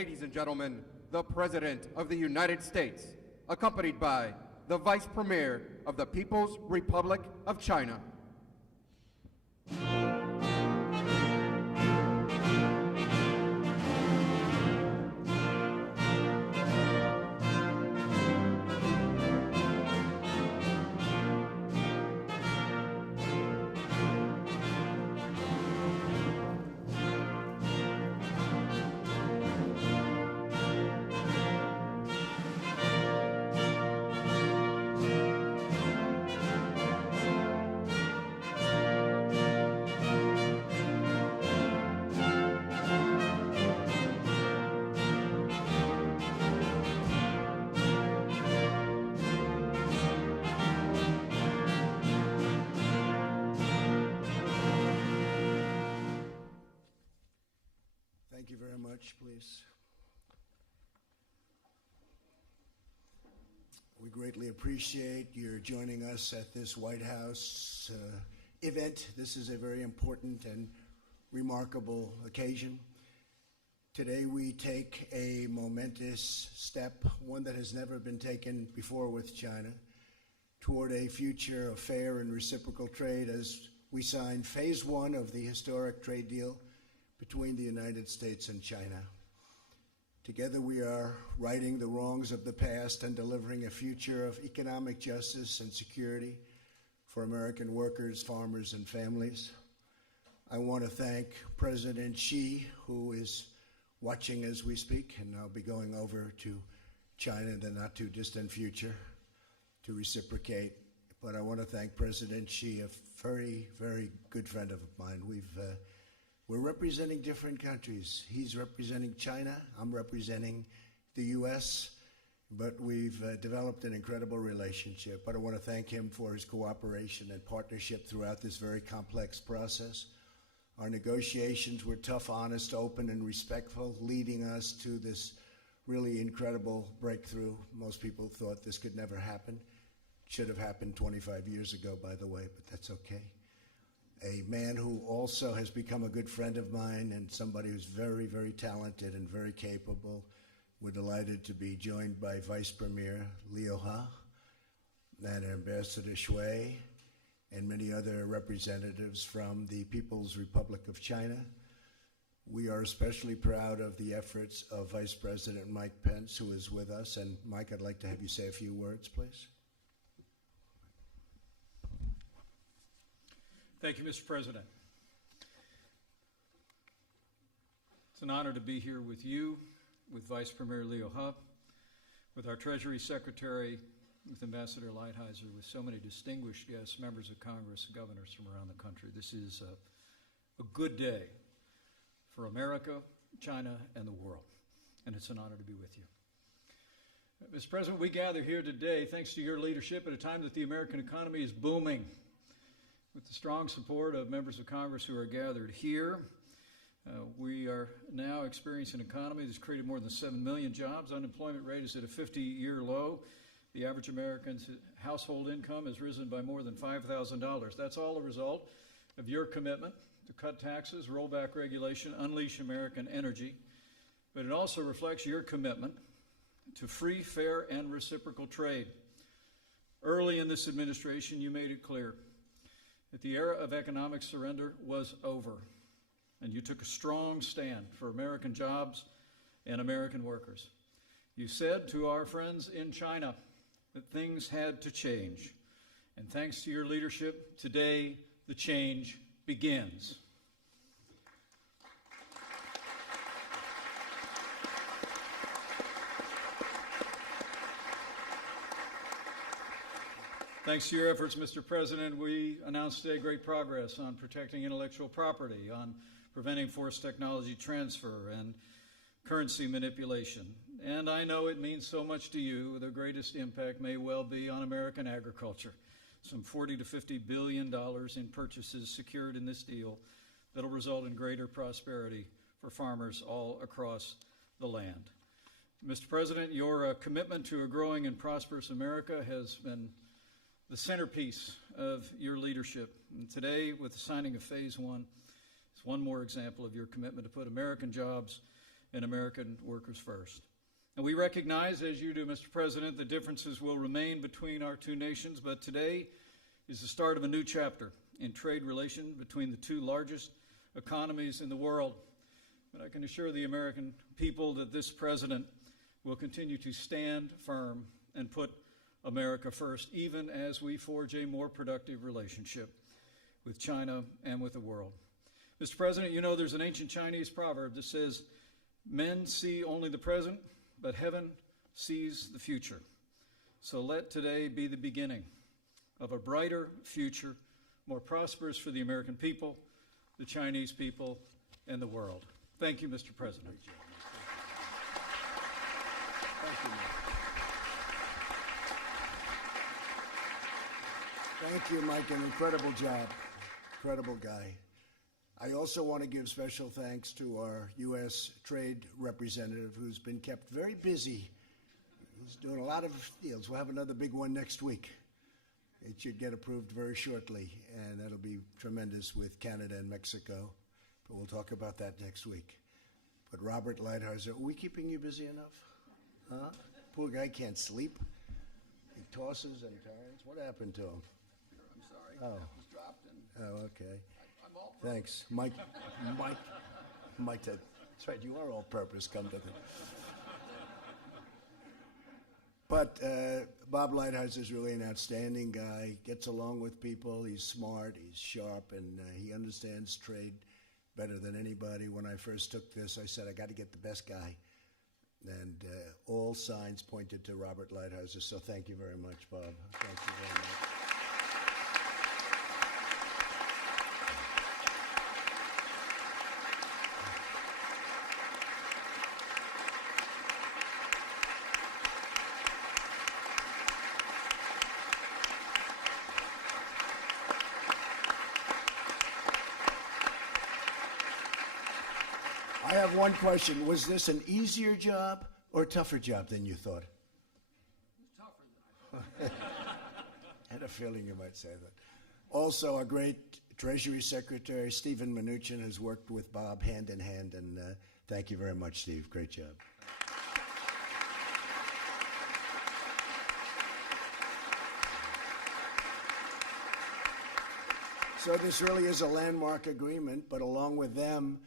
ladies and gentlemen, the President of the United States, accompanied by the Vice Premier of the People's Republic of China. Thank you very much, please. We greatly appreciate your joining us at this White House event. This is a very important and remarkable occasion. Today we take a momentous step, one that has never been taken before with China, toward a future of fair and reciprocal trade as we sign phase one of the historic trade deal between the United States and China. Together we are righting the wrongs of the past and delivering a future of economic justice and security for American workers, farmers, and families. I want to thank President Xi, who is watching as we speak, and I'll be going over to China in the not too distant future to reciprocate. But I want to thank President Xi, a very, very good friend of mine. We're representing different countries. He's representing China, I'm representing the U.S., but we've developed an incredible relationship. But I want to thank him for his cooperation and partnership throughout this very complex process. Our negotiations were tough, honest, open, and respectful, leading us to this really incredible breakthrough. Most people thought this could never happen. Should have happened 25 years ago, by the way, but that's okay. A man who also has become a good friend of mine and somebody who's very, very talented and very capable. We're delighted to be joined by Vice Premier Liu He and Ambassador Shui and many other representatives from the People's Republic of China. We are especially proud of the efforts of Vice President Mike Pence, who is with us. And Mike, I'd like to have you say a few words, please. Thank you, Mr. President. It's an honor to be here with you, with Vice Premier Liu He, with our Treasury Secretary, with Ambassador Lighthizer, with so many distinguished guests, members of Congress, and governors from around the country. This is a good day for America, China, and the world, and it's an honor to be with you. Mr. President, we gather here today thanks to your leadership at a time that the American economy is booming. With the strong support of members of Congress who are gathered here, we are now experiencing an economy that's created more than 7 million jobs. Unemployment rate is at a 50-year low. The average American's household income has risen by more than $5,000. That's all a result of your commitment to cut taxes, roll back regulation, unleash American energy. But it also reflects your commitment to free, fair, and reciprocal trade. Early in this administration, you made it clear that the era of economic surrender was over, and you took a strong stand for American jobs and American workers. You said to our friends in China that things had to change, and thanks to your leadership, today the change begins. Thanks to your efforts, Mr. President, we announced today great progress on protecting intellectual property, on preventing forced technology transfer and currency manipulation. And I know it means so much to you. The greatest impact may well be on American agriculture. Some $40 to $50 billion in purchases secured in this deal that'll result in greater prosperity for farmers all across the land. Mr. President, your commitment to a growing and prosperous America has been the centerpiece of your leadership. And today, with the signing of Phase 1, it's one more example of your commitment to put American jobs and American workers first. And we recognize, as you do, Mr. President, the differences will remain between our two nations, but today is the start of a new chapter in trade relations between the two largest economies in the world. But I can assure the American people that this president will continue to stand firm and put America first, even as we forge a more productive relationship with China and with the world. Mr. President, you know there's an ancient Chinese proverb that says, men see only the present, but heaven sees the future. So let today be the beginning of a brighter future, more prosperous for the American people, the Chinese people, and the world. Thank you, Mr. President. Thank you, Mike. Thank you, Mike. An incredible job. Incredible guy. I also want to give special thanks to our U.S. trade representative who's been kept very busy. He's doing a lot of deals. We'll have another big one next week. It should get approved very shortly, and that'll be tremendous with Canada and Mexico. But we'll talk about that next week. But Robert Lighthizer, are we keeping you busy enough? Huh? Poor guy can't sleep. He tosses and turns. What happened to him? I'm sorry. Oh. That was dropped, and Oh, okay. I'm all Thanks. Mike, that's right, you are all purpose, come to think. But Bob Lighthizer is really an outstanding guy, gets along with people, he's smart, he's sharp, and he understands trade better than anybody. When I first took this, I said, I got to get the best guy. And all signs pointed to Robert Lighthizer, so thank you very much, Bob. Thank you very much. I have one question. Was this an easier job or a tougher job than you thought? it's tougher than I thought. I had a feeling you might say that. Also, our great Treasury Secretary, Stephen Mnuchin, has worked with Bob hand in hand, and thank you very much, Steve. Great job. So this really is a landmark agreement, but along with them,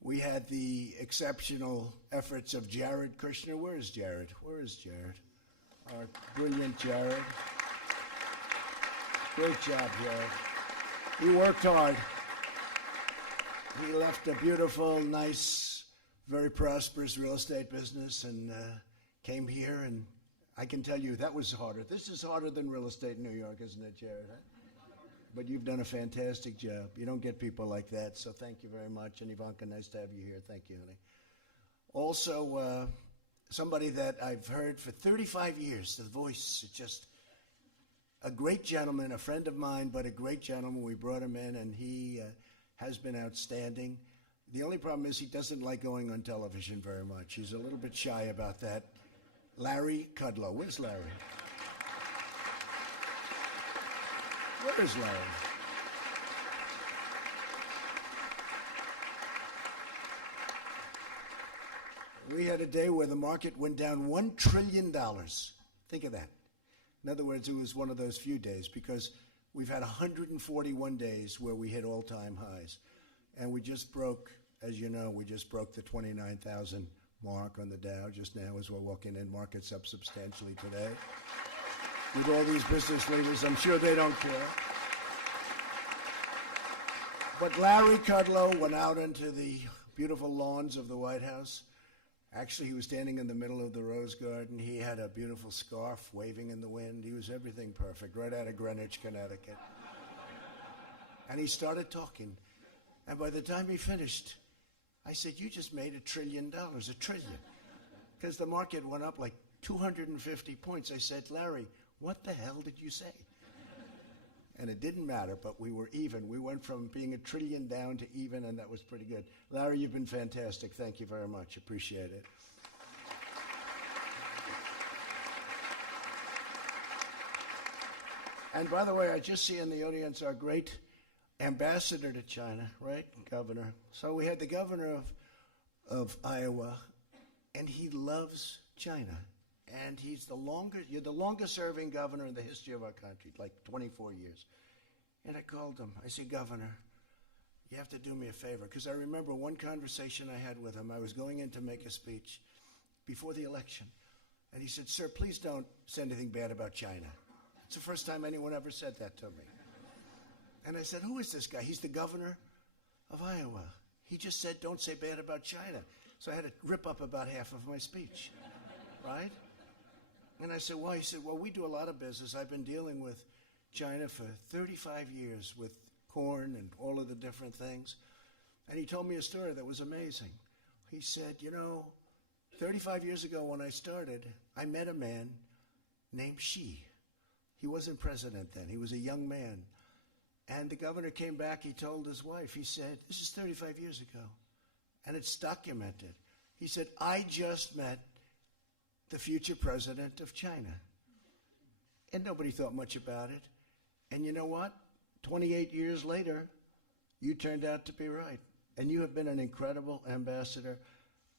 we had the exceptional efforts of Jared Kushner. Where is Jared? Where is Jared? Our brilliant Jared. Great job, Jared. He worked hard. He left a beautiful, nice, very prosperous real estate business and came here, and I can tell you that was harder. This is harder than real estate in New York, isn't it, Jared? Huh? But you've done a fantastic job. You don't get people like that, so thank you very much. And Ivanka, nice to have you here. Thank you, honey. Also, somebody that I've heard for 35 years, the voice is just a great gentleman, a friend of mine, but a great gentleman. We brought him in, and he has been outstanding. The only problem is he doesn't like going on television very much. He's a little bit shy about that. Larry Kudlow. Where's Larry? Where is Larry? We had a day where the market went down $1 trillion. Think of that. In other words, it was one of those few days because we've had 141 days where we hit all-time highs. And we just broke, as you know, we just broke the 29,000 mark on the Dow just now as we're walking in. Market's up substantially today. With all these business leaders, I'm sure they don't care. But Larry Kudlow went out into the beautiful lawns of the White House. Actually, he was standing in the middle of the Rose Garden. He had a beautiful scarf waving in the wind. He was everything perfect, right out of Greenwich, Connecticut. And he started talking. And by the time he finished, I said, you just made $1 trillion, $1 trillion. Because the market went up like 250 points. I said, Larry, what the hell did you say? And it didn't matter, but we were even. We went from being $1 trillion down to even, and that was pretty good. Larry, you've been fantastic. Thank you very much. Appreciate it. And by the way, I just see in the audience our great ambassador to China, right? Governor. So we had the governor of Iowa, and he loves China. And you're the longest serving governor in the history of our country, like 24 years. And I called him. I said, Governor, you have to do me a favor. Because I remember one conversation I had with him. I was going in to make a speech before the election. And he said, sir, please don't say anything bad about China. It's the first time anyone ever said that to me. And I said, who is this guy? He's the governor of Iowa. He just said, don't say bad about China. So I had to rip up about half of my speech, right? And I said, why? He said, well, we do a lot of business. I've been dealing with China for 35 years with corn and all of the different things. And he told me a story that was amazing. He said, 35 years ago when I started, I met a man named Xi. He wasn't president then. He was a young man. And the governor came back. He told his wife, he said, this is 35 years ago. And it's documented. He said, I just met the future president of China. And nobody thought much about it. And you know what? 28 years later, you turned out to be right. And you have been an incredible ambassador.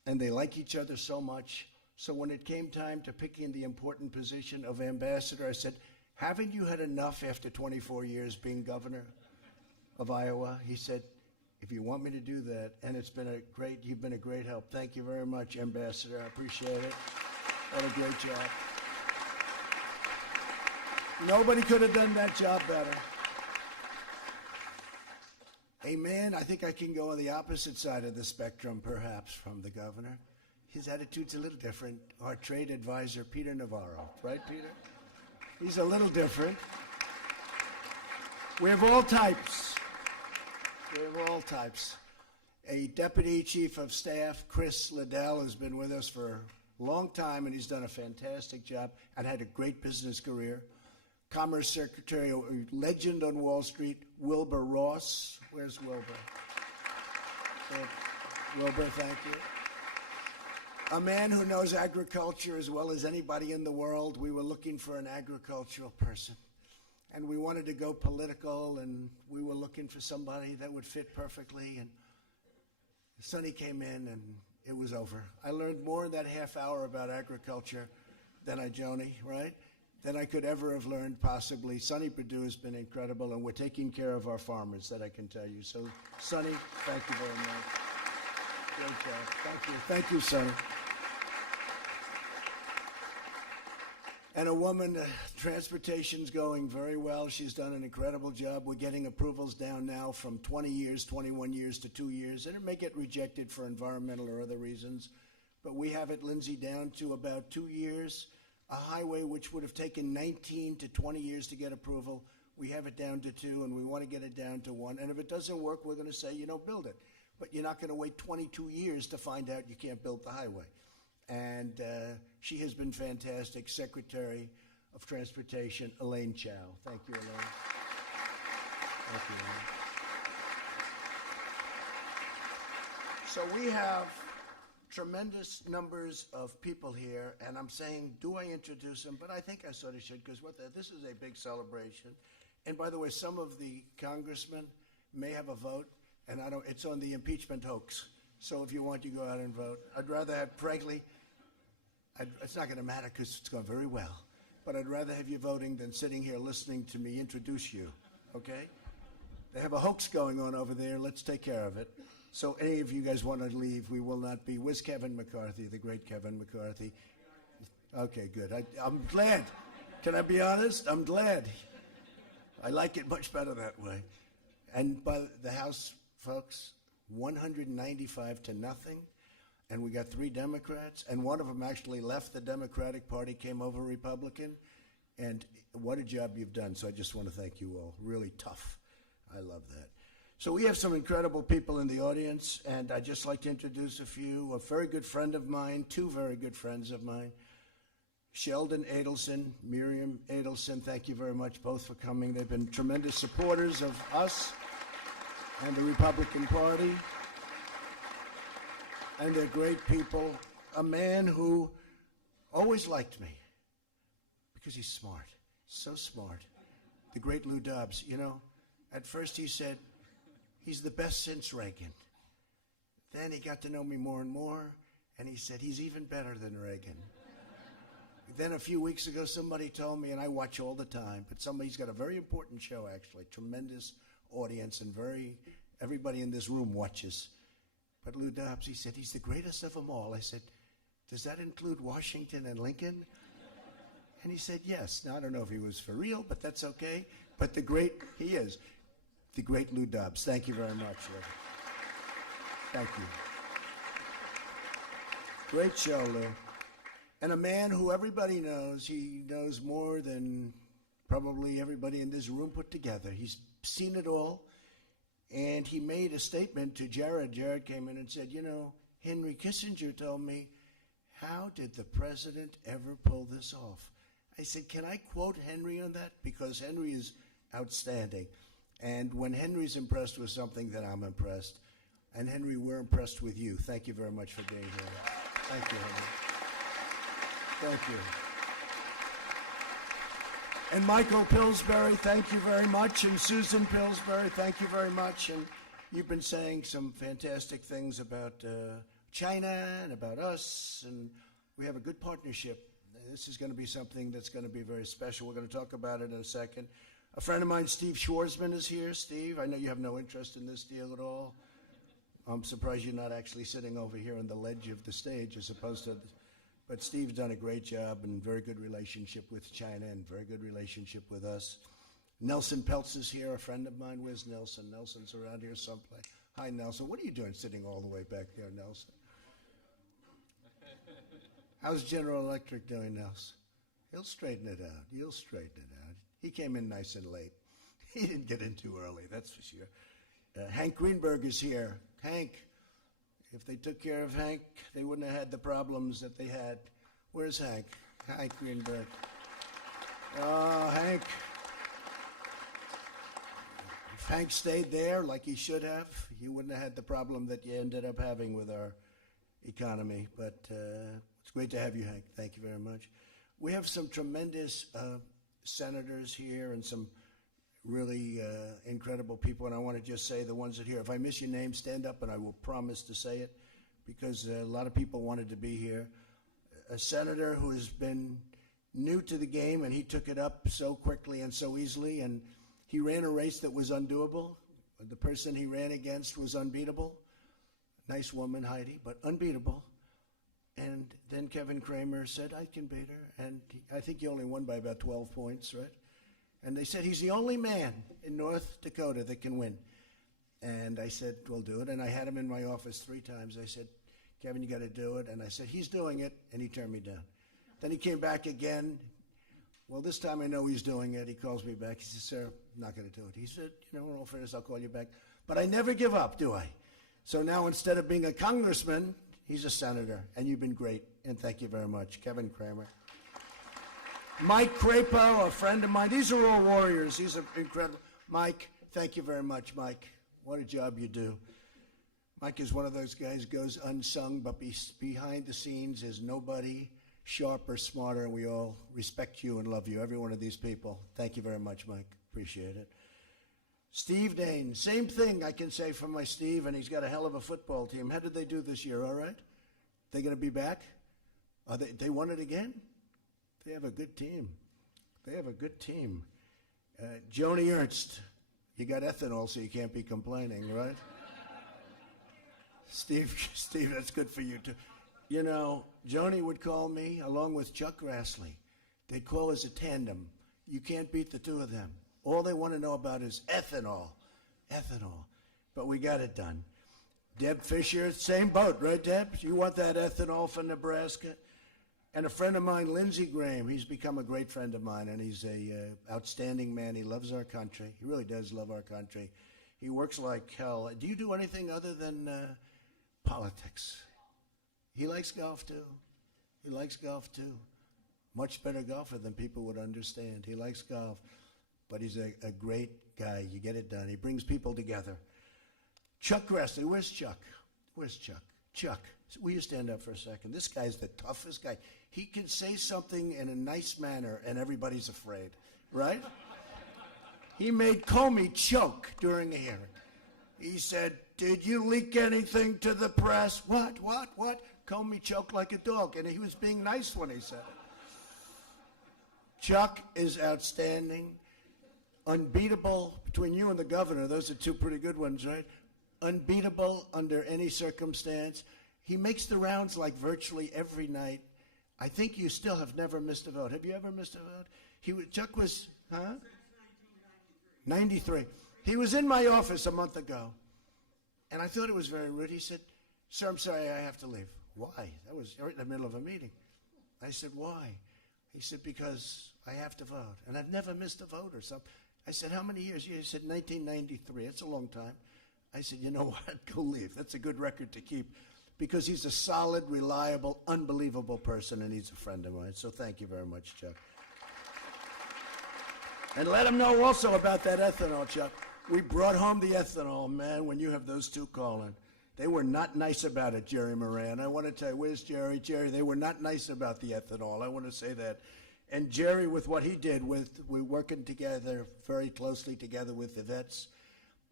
And they like each other so much. So when it came time to picking the important position of ambassador, I said, haven't you had enough after 24 years being governor of Iowa? He said, if you want me to do that, and you've been a great help. Thank you very much, Ambassador. I appreciate it. What a great job. Nobody could have done that job better. A man, I think I can go on the opposite side of the spectrum, perhaps, from the governor. His attitude's a little different. Our trade advisor, Peter Navarro. Right, Peter? He's a little different. We have all types. A deputy chief of staff, Chris Liddell, has been with us for a long time, and he's done a fantastic job and had a great business career. Commerce Secretary, a legend on Wall Street, Wilbur Ross. Where's Wilbur? Wilbur, thank you. A man who knows agriculture as well as anybody in the world. We were looking for an agricultural person. And we wanted to go political, and we were looking for somebody that would fit perfectly. And Sonny came in, and it was over. I learned more in that half hour about agriculture than Joni, right? Than I could ever have learned, possibly. Sonny Perdue has been incredible, and we're taking care of our farmers, that I can tell you. So, Sonny, thank you very much. Great job. Thank you. Thank you, Sonny. And a woman, transportation's going very well. She's done an incredible job. We're getting approvals down now from 20 years, 21 years to 2 years. And it may get rejected for environmental or other reasons. But we have it, Lindsay, down to about 2 years. A highway which would have taken 19 to 20 years to get approval, we have it down to 2, and we want to get it down to 1. And if it doesn't work, we're going to say, build it. But you're not going to wait 22 years to find out you can't build the highway. And she has been fantastic. Secretary of Transportation, Elaine Chao. Thank you, Elaine. Thank you, Elaine. So we have tremendous numbers of people here, and I'm saying, do I introduce them? But I think I sort of should, because this is a big celebration. And by the way, some of the congressmen may have a vote, and it's on the impeachment hoax. So if you want, you go out and vote. I'd rather have Pregley. It's not going to matter because it's going very well. But I'd rather have you voting than sitting here listening to me introduce you, okay? They have a hoax going on over there. Let's take care of it. So any of you guys want to leave, we will not be. Where's Kevin McCarthy, the great Kevin McCarthy? Okay, good. I'm glad. Can I be honest? I'm glad. I like it much better that way. And by the House, folks, 195 to nothing. And we got 3 Democrats, and one of them actually left the Democratic Party, came over Republican. And what a job you've done. So I just want to thank you all. Really tough. I love that. So we have some incredible people in the audience, and I'd just like to introduce a few. A very good friend of mine, 2 very good friends of mine. Sheldon Adelson, Miriam Adelson, thank you very much both for coming. They've been tremendous supporters of us and the Republican Party. And they're great people. A man who always liked me because he's smart, so smart. The great Lou Dobbs, at first he said, he's the best since Reagan. Then he got to know me more and more, and he said, he's even better than Reagan. Then a few weeks ago, somebody told me, and I watch all the time, but somebody's got a very important show, actually, tremendous audience, and everybody in this room watches. But Lou Dobbs, he said, he's the greatest of them all. I said, does that include Washington and Lincoln? And he said, yes. Now, I don't know if he was for real, but that's okay. But he is. The great Lou Dobbs. Thank you very much, Lou. Thank you. Great show, Lou. And a man who everybody knows, he knows more than probably everybody in this room put together. He's seen it all. And he made a statement to Jared. Jared came in and said, you know, Henry Kissinger told me, how did the president ever pull this off? I said, can I quote Henry on that? Because Henry is outstanding. And when Henry's impressed with something, then I'm impressed. And Henry, we're impressed with you. Thank you very much for being here. Thank you, Henry. Thank you. And Michael Pillsbury, thank you very much. And Susan Pillsbury, thank you very much. And you've been saying some fantastic things about China and about us. And we have a good partnership. This is going to be something that's going to be very special. We're going to talk about it in a second. A friend of mine, Steve Schwarzman, is here. Steve, I know you have no interest in this deal at all. I'm surprised you're not actually sitting over here on the ledge of the stage as opposed to... But Steve's done a great job and very good relationship with China and very good relationship with us. Nelson Peltz is here, a friend of mine. Where's Nelson? Nelson's around here someplace. Hi, Nelson. What are you doing sitting all the way back there, Nelson? How's General Electric doing, Nelson? He'll straighten it out. You'll straighten it out. He came in nice and late. He didn't get in too early, that's for sure. Hank Greenberg is here. Hank, if they took care of Hank, they wouldn't have had the problems that they had. Where's Hank? Hank Greenberg. Oh, Hank. If Hank stayed there like he should have, you wouldn't have had the problem that you ended up having with our economy. But it's great to have you, Hank. Thank you very much. We have some tremendous senators here and some really incredible people, and I want to just say the ones that are here. If I miss your name, stand up, and I will promise to say it, because a lot of people wanted to be here. A senator who has been new to the game, and he took it up so quickly and so easily, and he ran a race that was undoable. The person he ran against was unbeatable. Nice woman, Heidi, but unbeatable. And then Kevin Cramer said, I can beat her, and I think he only won by about 12 points, right? And they said, he's the only man in North Dakota that can win. And I said, we'll do it. And I had him in my office 3 times. I said, Kevin, you got to do it. And I said, he's doing it. And he turned me down. Then he came back again. Well, this time I know he's doing it. He calls me back. He says, sir, I'm not going to do it. He said, in all fairness, I'll call you back. But I never give up, do I? So now instead of being a congressman, he's a senator. And you've been great. And thank you very much. Kevin Cramer. Mike Crapo, a friend of mine. These are all warriors. These are incredible. Mike, thank you very much, Mike. What a job you do. Mike is one of those guys who goes unsung, but behind the scenes is nobody sharper, smarter, and we all respect you and love you, every one of these people. Thank you very much, Mike. Appreciate it. Steve Dane, same thing I can say for my Steve, and he's got a hell of a football team. How did they do this year, all right? They going to be back? They won it again? They have a good team. They have a good team. Joni Ernst, you got ethanol, so you can't be complaining, right? Steve, that's good for you too. You know, Joni would call me along with Chuck Grassley. They'd call us a tandem. You can't beat the two of them. All they want to know about is ethanol. Ethanol. But we got it done. Deb Fisher, same boat, right, Deb? You want that ethanol for Nebraska? And a friend of mine, Lindsey Graham, he's become a great friend of mine, and he's a outstanding man. He loves our country. He really does love our country. He works like hell. Do you do anything other than politics? He likes golf, too. He likes golf, too. Much better golfer than people would understand. He likes golf, but he's a great guy. You get it done. He brings people together. Chuck Grassley, where's Chuck? Where's Chuck? Chuck, will you stand up for a second? This guy's the toughest guy. He can say something in a nice manner, and everybody's afraid, right? He made Comey choke during a hearing. He said, did you leak anything to the press? What? Comey choked like a dog, and he was being nice when he said it. Chuck is outstanding. Unbeatable between you and the governor. Those are two pretty good ones, right? Unbeatable under any circumstance. He makes the rounds like virtually every night. I think you still have never missed a vote. Have you ever missed a vote? Chuck was, huh? 93. He was in my office a month ago, and I thought it was very rude. He said, "Sir, I'm sorry, I have to leave." Why? That was right in the middle of a meeting. I said, "Why?" He said, "Because I have to vote, and I've never missed a vote or something." I said, "How many years?" He said, 1993. It's a long time. I said, "You know what? Go leave. That's a good record to keep." Because he's a solid, reliable, unbelievable person, and he's a friend of mine. So thank you very much, Chuck. And let him know also about that ethanol, Chuck. We brought home the ethanol, man, when you have those two calling. They were not nice about it, Jerry Moran. I want to tell you, where's Jerry? Jerry, they were not nice about the ethanol. I want to say that. And Jerry, with what he did, we're working together, very closely together with the vets.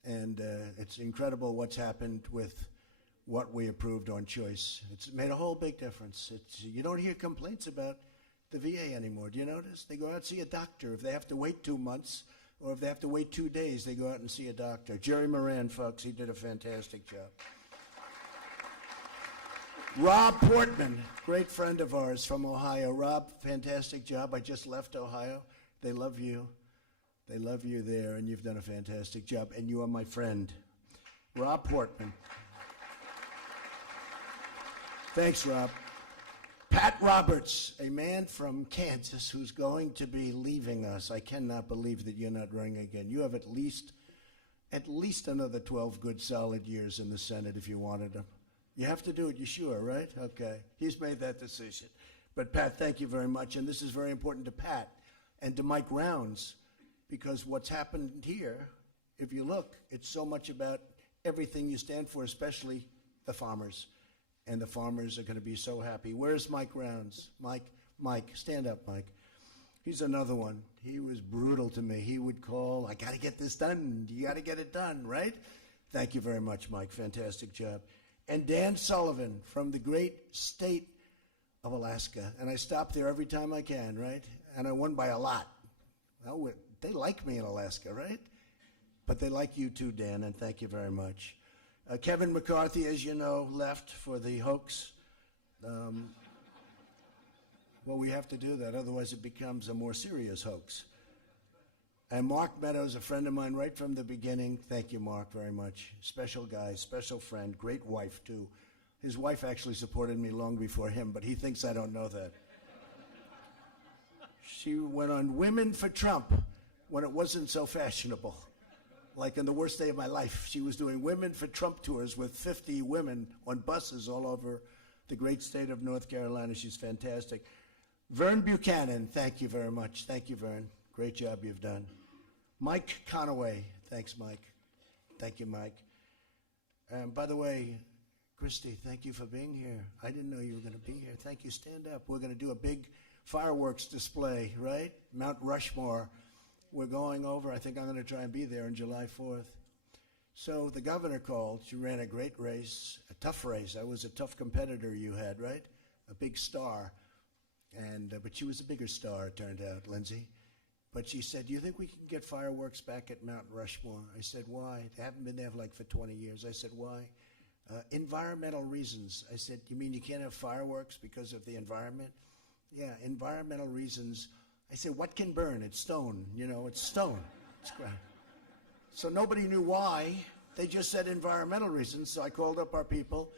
And it's incredible what's happened with what we approved on choice. It's made a whole big difference. You don't hear complaints about the VA anymore. Do you notice? They go out and see a doctor. If they have to wait 2 months or if they have to wait 2 days, they go out and see a doctor. Jerry Moran, folks, he did a fantastic job. Rob Portman, great friend of ours from Ohio. Rob, fantastic job. I just left Ohio. They love you. They love you there, and you've done a fantastic job. And you are my friend. Rob Portman. Thanks, Rob. Pat Roberts, a man from Kansas who's going to be leaving us. I cannot believe that you're not running again. You have at least another 12 good, solid years in the Senate if you wanted them. You have to do it, you sure, right? Okay. He's made that decision. But, Pat, thank you very much. And this is very important to Pat and to Mike Rounds, because what's happened here, if you look, it's so much about everything you stand for, especially the farmers. And the farmers are going to be so happy. Where's Mike Rounds? Mike, stand up, Mike. He's another one. He was brutal to me. He would call, "I got to get this done. You got to get it done," right? Thank you very much, Mike. Fantastic job. And Dan Sullivan from the great state of Alaska. And I stop there every time I can, right? And I won by a lot. Well, they like me in Alaska, right? But they like you too, Dan, and thank you very much. Kevin McCarthy, as you know, left for the hoax. Well, we have to do that, otherwise it becomes a more serious hoax. And Mark Meadows, a friend of mine right from the beginning. Thank you, Mark, very much. Special guy, special friend, great wife, too. His wife actually supported me long before him, but he thinks I don't know that. She went on Women for Trump when it wasn't so fashionable. Like on the worst day of my life, she was doing Women for Trump tours with 50 women on buses all over the great state of North Carolina. She's fantastic. Vern Buchanan, thank you very much. Thank you, Vern. Great job you've done. Mike Conaway, thanks, Mike. Thank you, Mike. By the way, Christy, thank you for being here. I didn't know you were going to be here. Thank you. Stand up. We're going to do a big fireworks display, right? Mount Rushmore. We're going over. I think I'm going to try and be there on July 4th. So the governor called. She ran a great race, a tough race. I was a tough competitor you had, right? A big star. But she was a bigger star, it turned out, Lindsay. But she said, "Do you think we can get fireworks back at Mount Rushmore?" I said, "Why? They haven't been there for 20 years. I said, "Why?" Environmental reasons. I said, "You mean you can't have fireworks because of the environment?" "Yeah, environmental reasons." I said, "What can burn? It's stone. It's stone. It's ground." So nobody knew why. They just said environmental reasons. So I called up our people,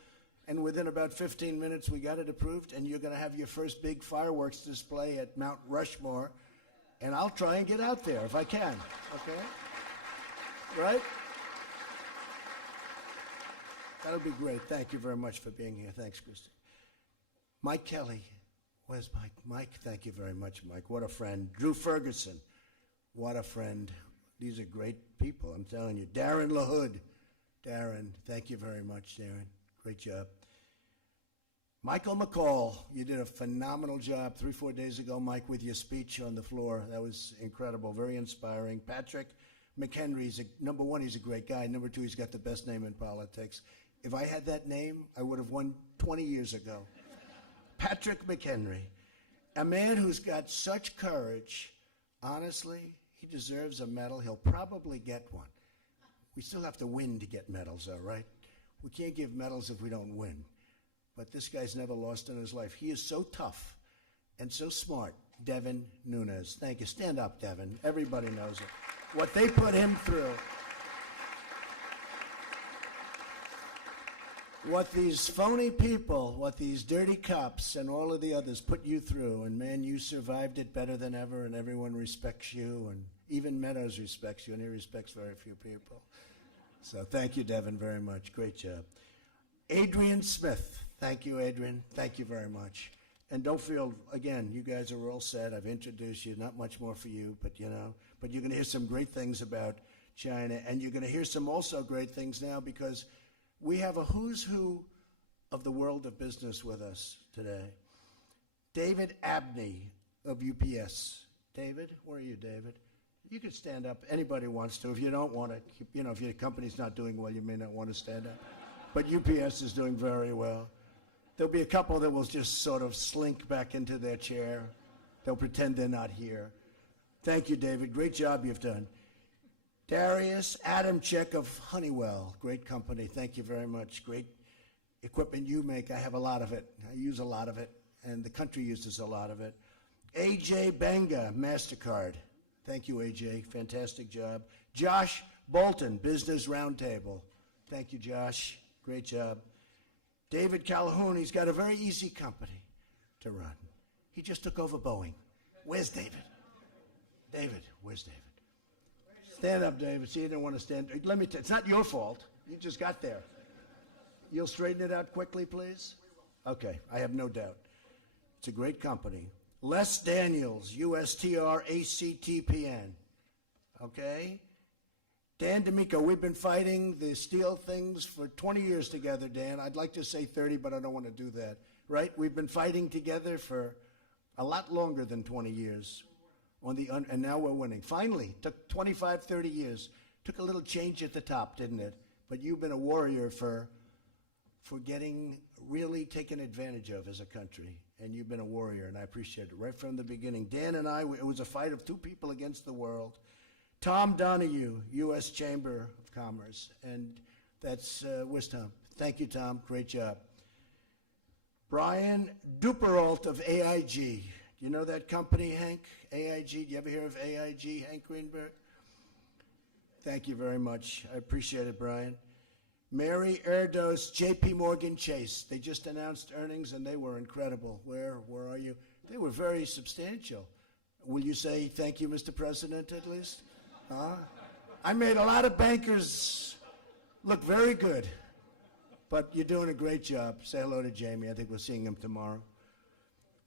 and within about 15 minutes, we got it approved, and you're going to have your first big fireworks display at Mount Rushmore, and I'll try and get out there if I can, okay? Right? That'll be great. Thank you very much for being here. Thanks, Christy. Mike Kelly. Where's Mike? Mike, thank you very much, Mike. What a friend. Drew Ferguson. What a friend. These are great people, I'm telling you. Darren LaHood. Darren, thank you very much, Darren. Great job. Michael McCall, you did a phenomenal job 3-4 days ago, Mike, with your speech on the floor. That was incredible, very inspiring. Patrick McHenry's, number one, he's a great guy. Number two, he's got the best name in politics. If I had that name, I would have won 20 years ago. Patrick McHenry, a man who's got such courage. Honestly, he deserves a medal. He'll probably get one. We still have to win to get medals, all right? We can't give medals if we don't win. But this guy's never lost in his life. He is so tough and so smart. Devin Nunes. Thank you. Stand up, Devin. Everybody knows it. What they put him through. What these phony people, what these dirty cops and all of the others put you through, and man, you survived it better than ever, and everyone respects you, and even Meadows respects you, and he respects very few people. So thank you, Devin, very much. Great job. Adrian Smith. Thank you, Adrian. Thank you very much. And don't feel, again, you guys are all set. I've introduced you. Not much more for you, but you're going to hear some great things about China, and you're going to hear some also great things now because we have a who's who of the world of business with us today. David Abney of UPS. David, where are you, David? You can stand up. Anybody wants to. If you don't want to, if your company's not doing well, you may not want to stand up. But UPS is doing very well. There'll be a couple that will just sort of slink back into their chair. They'll pretend they're not here. Thank you, David. Great job you've done. Darius Adamczyk of Honeywell. Great company. Thank you very much. Great equipment you make. I have a lot of it. I use a lot of it, and the country uses a lot of it. AJ Banga, MasterCard. Thank you, AJ. Fantastic job. Josh Bolton, Business Roundtable. Thank you, Josh. Great job. David Calhoun, he's got a very easy company to run. He just took over Boeing. Where's David? David, where's David? Stand up, David. See, you didn't want to stand. Let me it's not your fault. You just got there. You'll straighten it out quickly, please? Okay, I have no doubt. It's a great company. Les Daniels, USTRACTPN. Okay? Dan D'Amico, we've been fighting the steel things for 20 years together, Dan. I'd like to say 30, but I don't want to do that. Right? We've been fighting together for a lot longer than 20 years. And now we're winning. Finally, took 25, 30 years. Took a little change at the top, didn't it? But you've been a warrior for getting really taken advantage of as a country. And you've been a warrior, and I appreciate it right from the beginning. Dan and I, it was a fight of two people against the world. Tom Donahue, U.S. Chamber of Commerce, and that's, where's Tom? Thank you, Tom, great job. Brian Duperalt of AIG. You know that company, Hank? AIG, do you ever hear of AIG, Hank Greenberg? Thank you very much, I appreciate it, Brian. Mary Erdos, J.P. Morgan Chase. They just announced earnings, and they were incredible. Where are you? They were very substantial. Will you say thank you, Mr. President, at least? Huh? I made a lot of bankers look very good, but you're doing a great job. Say hello to Jamie. I think we're seeing him tomorrow.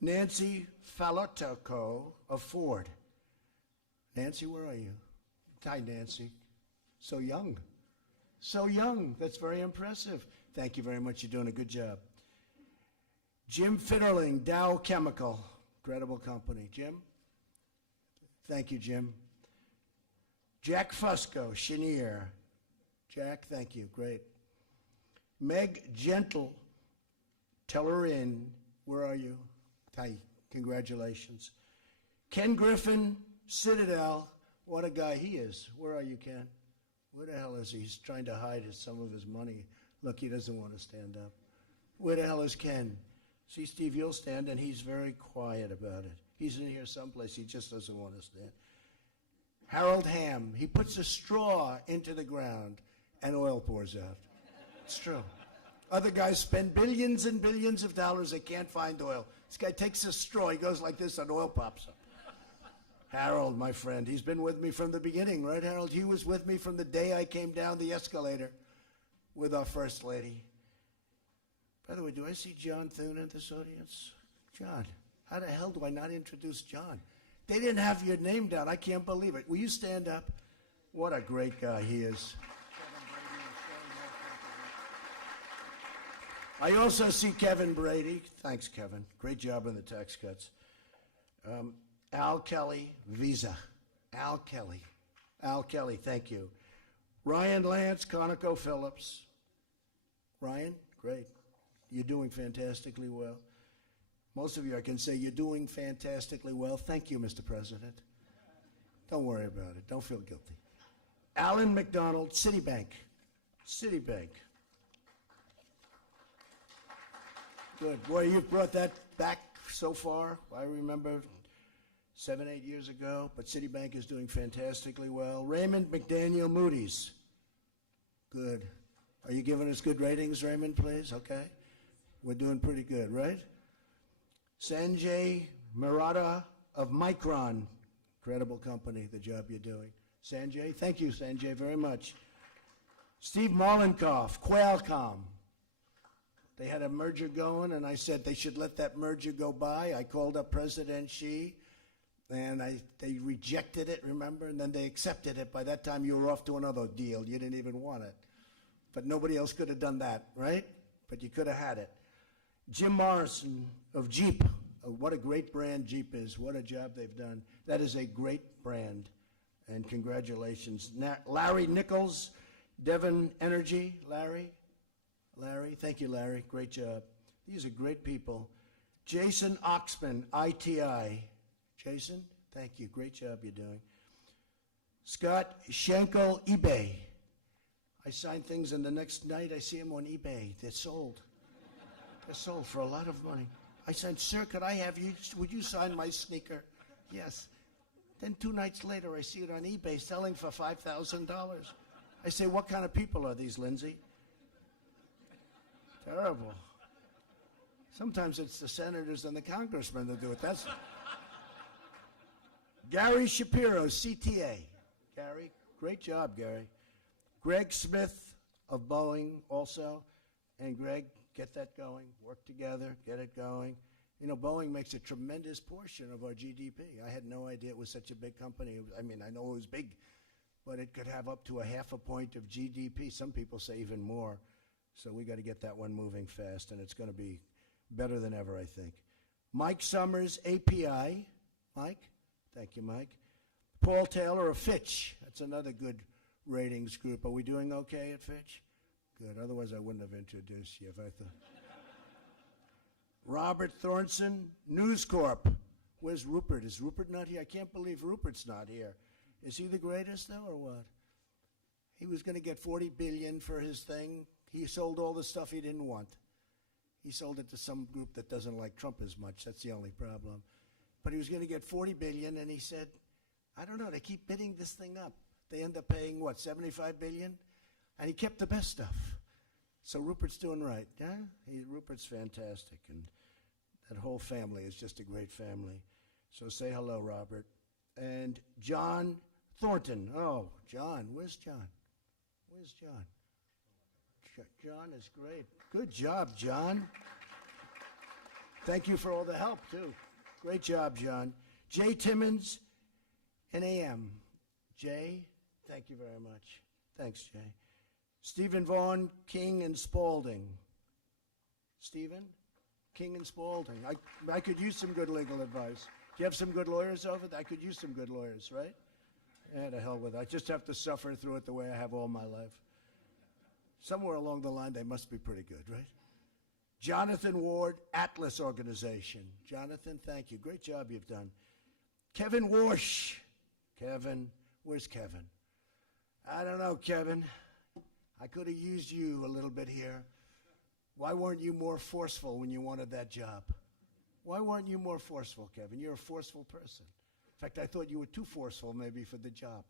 Nancy Falotoco of Ford. Nancy, where are you? Hi, Nancy. So young. So young. That's very impressive. Thank you very much. You're doing a good job. Jim Fitterling, Dow Chemical. Incredible company. Jim? Thank you, Jim. Jack Fusco, Chenier. Jack, thank you. Great. Meg Gentle, tell her in. Where are you? Hi, congratulations. Ken Griffin, Citadel. What a guy he is. Where are you, Ken? Where the hell is he? He's trying to hide some of his money. Look, he doesn't want to stand up. Where the hell is Ken? See, Steve, you'll stand, and he's very quiet about it. He's in here someplace. He just doesn't want to stand. Harold Hamm, he puts a straw into the ground, and oil pours out. It's true. Other guys spend billions and billions of dollars. They can't find oil. This guy takes a straw. He goes like this, and oil pops up. Harold, my friend, he's been with me from the beginning, right, Harold? He was with me from the day I came down the escalator with our First Lady. By the way, do I see John Thune in this audience? John, how the hell do I not introduce John? They didn't have your name down. I can't believe it. Will you stand up? What a great guy he is. I also see Kevin Brady. Thanks, Kevin. Great job on the tax cuts. Al Kelly, Visa. Al Kelly. Al Kelly, thank you. Ryan Lance, ConocoPhillips. Ryan, great. You're doing fantastically well. Most of you, I can say, you're doing fantastically well. Thank you, Mr. President. Don't worry about it. Don't feel guilty. Alan McDonald, Citibank. Citibank. Good. Boy, you've brought that back so far. I remember 7, 8 years ago, but Citibank is doing fantastically well. Raymond McDaniel, Moody's. Good. Are you giving us good ratings, Raymond, please? Okay. We're doing pretty good, right? Sanjay Maratha of Micron. Incredible company, the job you're doing. Sanjay, thank you, Sanjay, very much. Steve Mollenkopf, Qualcomm. They had a merger going, and I said they should let that merger go by. I called up President Xi, and they rejected it, remember? And then they accepted it. By that time, you were off to another deal. You didn't even want it. But nobody else could have done that, right? But you could have had it. Jim Morrison of Jeep. What a great brand Jeep is. What a job they've done. That is a great brand, and congratulations. Larry Nichols, Devon Energy. Larry, thank you, Larry. Great job. These are great people. Jason Oxman, ITI. Jason, thank you. Great job you're doing. Scott Schenkel, eBay. I sign things, and the next night I see them on eBay. They're sold. They're sold for a lot of money. I said, sir, could I have you, would you sign my sneaker? Yes. Then 2 nights later, I see it on eBay selling for $5,000. I say, what kind of people are these, Lindsay? Terrible. Sometimes it's the senators and the congressmen that do it. That's Gary Shapiro, CTA. Gary, great job, Gary. Greg Smith of Boeing also. And Greg, get that going. Work together, get it going. You know, Boeing makes a tremendous portion of our GDP. I had no idea it was such a big company. I mean, I know it was big, but it could have up to a half a point of GDP. Some people say even more. So we got to get that one moving fast, and it's going to be better than ever, I think. Mike Summers, API. Mike? Thank you, Mike. Paul Taylor of Fitch. That's another good ratings group. Are we doing okay at Fitch? Good. Otherwise, I wouldn't have introduced you if I thought. Robert Thornton, News Corp. Where's Rupert? Is Rupert not here? I can't believe Rupert's not here. Is he the greatest, though, or what? He was going to get $40 billion for his thing. He sold all the stuff he didn't want. He sold it to some group that doesn't like Trump as much. That's the only problem. But he was going to get $40 billion, and he said, I don't know, they keep bidding this thing up. They end up paying, what, $75 billion? And he kept the best stuff. So Rupert's doing right, yeah? Rupert's fantastic, and that whole family is just a great family. So say hello, Robert. And John Thornton. Oh, John. Where's John? Where's John? John is great. Good job, John. Thank you for all the help, too. Great job, John. Jay Timmons, NAM. Jay, thank you very much. Thanks, Jay. Stephen Vaughn, King and Spalding. Stephen, King and Spalding. I could use some good legal advice. Do you have some good lawyers over there? I could use some good lawyers, right? Yeah, to hell with it. I just have to suffer through it the way I have all my life. Somewhere along the line, they must be pretty good, right? Jonathan Ward, Atlas Organization. Jonathan, thank you. Great job you've done. Kevin Warsh. Kevin, where's Kevin? I don't know, Kevin. I could have used you a little bit here. Why weren't you more forceful when you wanted that job? Why weren't you more forceful, Kevin? You're a forceful person. In fact, I thought you were too forceful maybe for the job.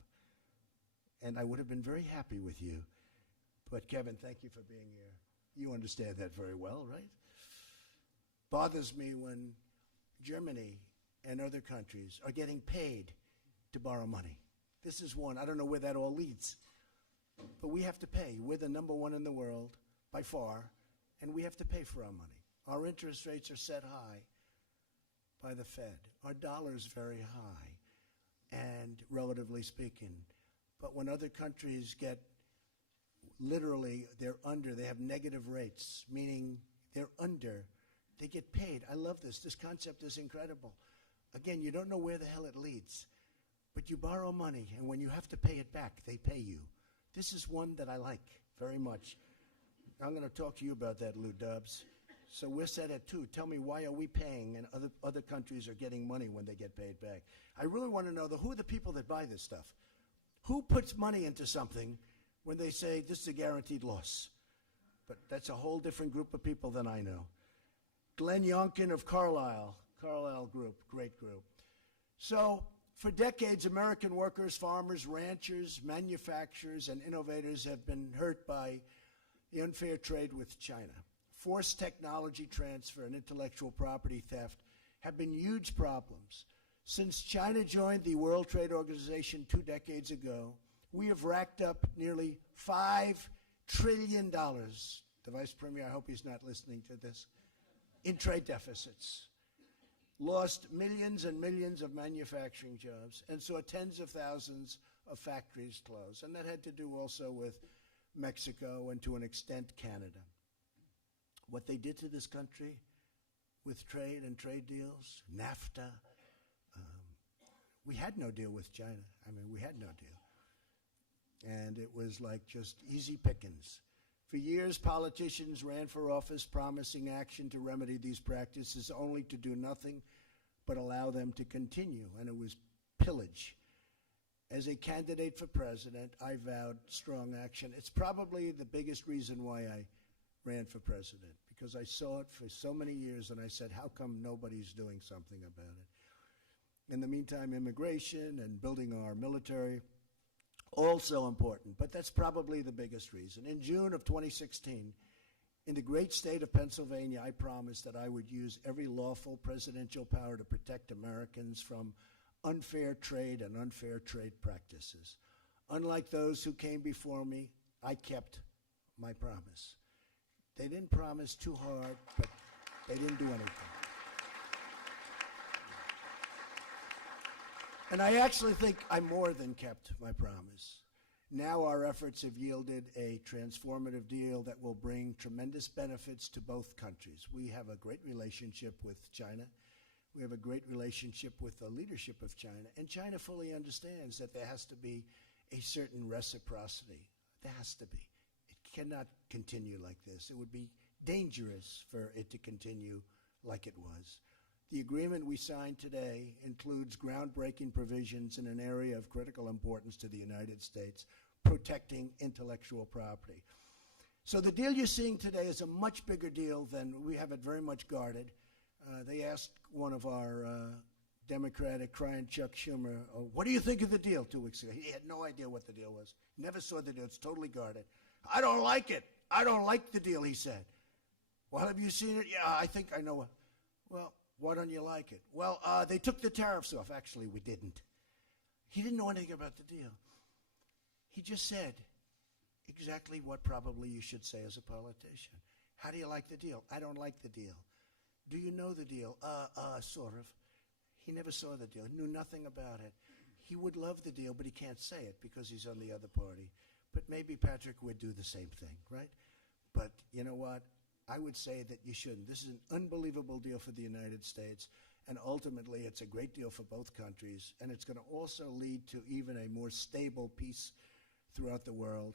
And I would have been very happy with you. But Kevin, thank you for being here. You understand that very well, right? Bothers me when Germany and other countries are getting paid to borrow money. This is one. I don't know where that all leads. But we have to pay. We're the #1 in the world, by far, and we have to pay for our money. Our interest rates are set high by the Fed. Our dollar's very high, and relatively speaking. But when other countries get literally, they have negative rates, meaning they're under, they get paid. I love this. This concept is incredible. Again, you don't know where the hell it leads. But you borrow money, and when you have to pay it back, they pay you. This is one that I like very much. I'm going to talk to you about that, Lou Dubs. So we're set at 2. Tell me, why are we paying and other countries are getting money when they get paid back? I really want to know who are the people that buy this stuff? Who puts money into something when they say this is a guaranteed loss? But that's a whole different group of people than I know. Glenn Youngkin of Carlyle Group, great group. So for decades, American workers, farmers, ranchers, manufacturers, and innovators have been hurt by the unfair trade with China. Forced technology transfer and intellectual property theft have been huge problems. Since China joined the World Trade Organization 2 decades ago, we have racked up nearly $5 trillion. The Vice Premier, I hope he's not listening to this, in trade deficits. Lost millions and millions of manufacturing jobs and saw tens of thousands of factories close. And that had to do also with Mexico and to an extent Canada. What they did to this country with trade and trade deals, NAFTA, we had no deal with China. I mean, we had no deal. And it was like just easy pickings. For years, politicians ran for office promising action to remedy these practices, only to do nothing but allow them to continue, and it was pillage. As a candidate for president, I vowed strong action. It's probably the biggest reason why I ran for president, because I saw it for so many years, and I said, how come nobody's doing something about it? In the meantime, immigration and building our military, also important, but that's probably the biggest reason. In June of 2016, in the great state of Pennsylvania, I promised that I would use every lawful presidential power to protect Americans from unfair trade and unfair trade practices. Unlike those who came before me, I kept my promise. They didn't promise too hard, but they didn't do anything. And I actually think I more than kept my promise. Now our efforts have yielded a transformative deal that will bring tremendous benefits to both countries. We have a great relationship with China. We have a great relationship with the leadership of China. And China fully understands that there has to be a certain reciprocity. There has to be. It cannot continue like this. It would be dangerous for it to continue like it was. The agreement we signed today includes groundbreaking provisions in an area of critical importance to the United States, protecting intellectual property. So the deal you're seeing today is a much bigger deal than we have it very much guarded. They asked one of our Democratic crying Chuck Schumer, what do you think of the deal 2 weeks ago? He had no idea what the deal was. Never saw the deal. It's totally guarded. I don't like it. I don't like the deal, he said. Well, have you seen it? Yeah, I think I know. Well, why don't you like it? Well, they took the tariffs off. Actually, we didn't. He didn't know anything about the deal. He just said exactly what probably you should say as a politician. How do you like the deal? I don't like the deal. Do you know the deal? Sort of. He never saw the deal. He knew nothing about it. He would love the deal, but he can't say it because he's on the other party. But maybe Patrick would do the same thing, right? But you know what? I would say that you shouldn't. This is an unbelievable deal for the United States, and ultimately it's a great deal for both countries, and it's going to also lead to even a more stable peace throughout the world.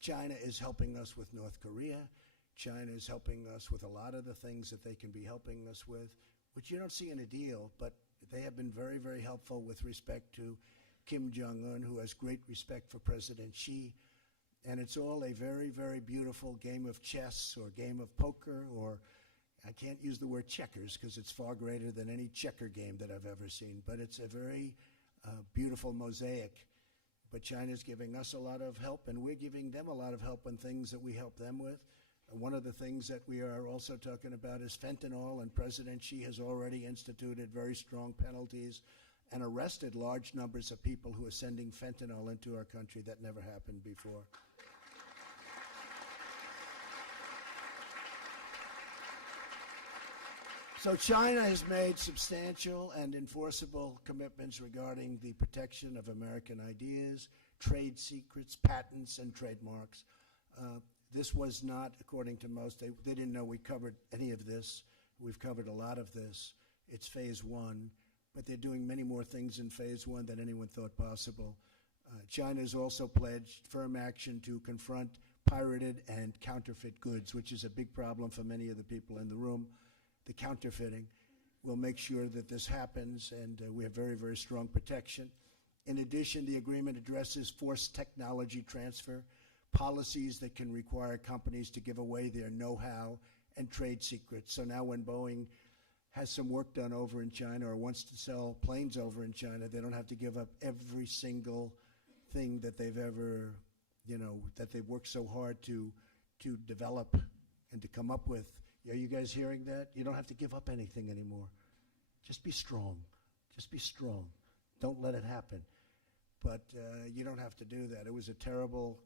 China is helping us with North Korea. China is helping us with a lot of the things that they can be helping us with, which you don't see in a deal, but they have been very, very helpful with respect to Kim Jong-un, who has great respect for President Xi. And it's all a very, very beautiful game of chess or game of poker, or I can't use the word checkers because it's far greater than any checker game that I've ever seen. But it's a very beautiful mosaic. But China's giving us a lot of help, and we're giving them a lot of help on things that we help them with. One of the things that we are also talking about is fentanyl, and President Xi has already instituted very strong penalties and arrested large numbers of people who are sending fentanyl into our country. That never happened before. So China has made substantial and enforceable commitments regarding the protection of American ideas, trade secrets, patents, and trademarks. This was not, according to most, they didn't know we covered any of this. We've covered a lot of this. It's phase one. but they're doing many more things in phase one than anyone thought possible. China has also pledged firm action to confront pirated and counterfeit goods, which is a big problem for many of the people in the room. The counterfeiting. We'll make sure that this happens, and we have very, very strong protection. In addition, the agreement addresses forced technology transfer, policies that can require companies to give away their know-how and trade secrets. So now when Boeing has some work done over in China or wants to sell planes over in China, they don't have to give up every single thing that they've ever, that they've worked so hard to develop and to come up with. Are you guys hearing that? You don't have to give up anything anymore. Just be strong. Just be strong. Don't let it happen. But you don't have to do that. It was a terrible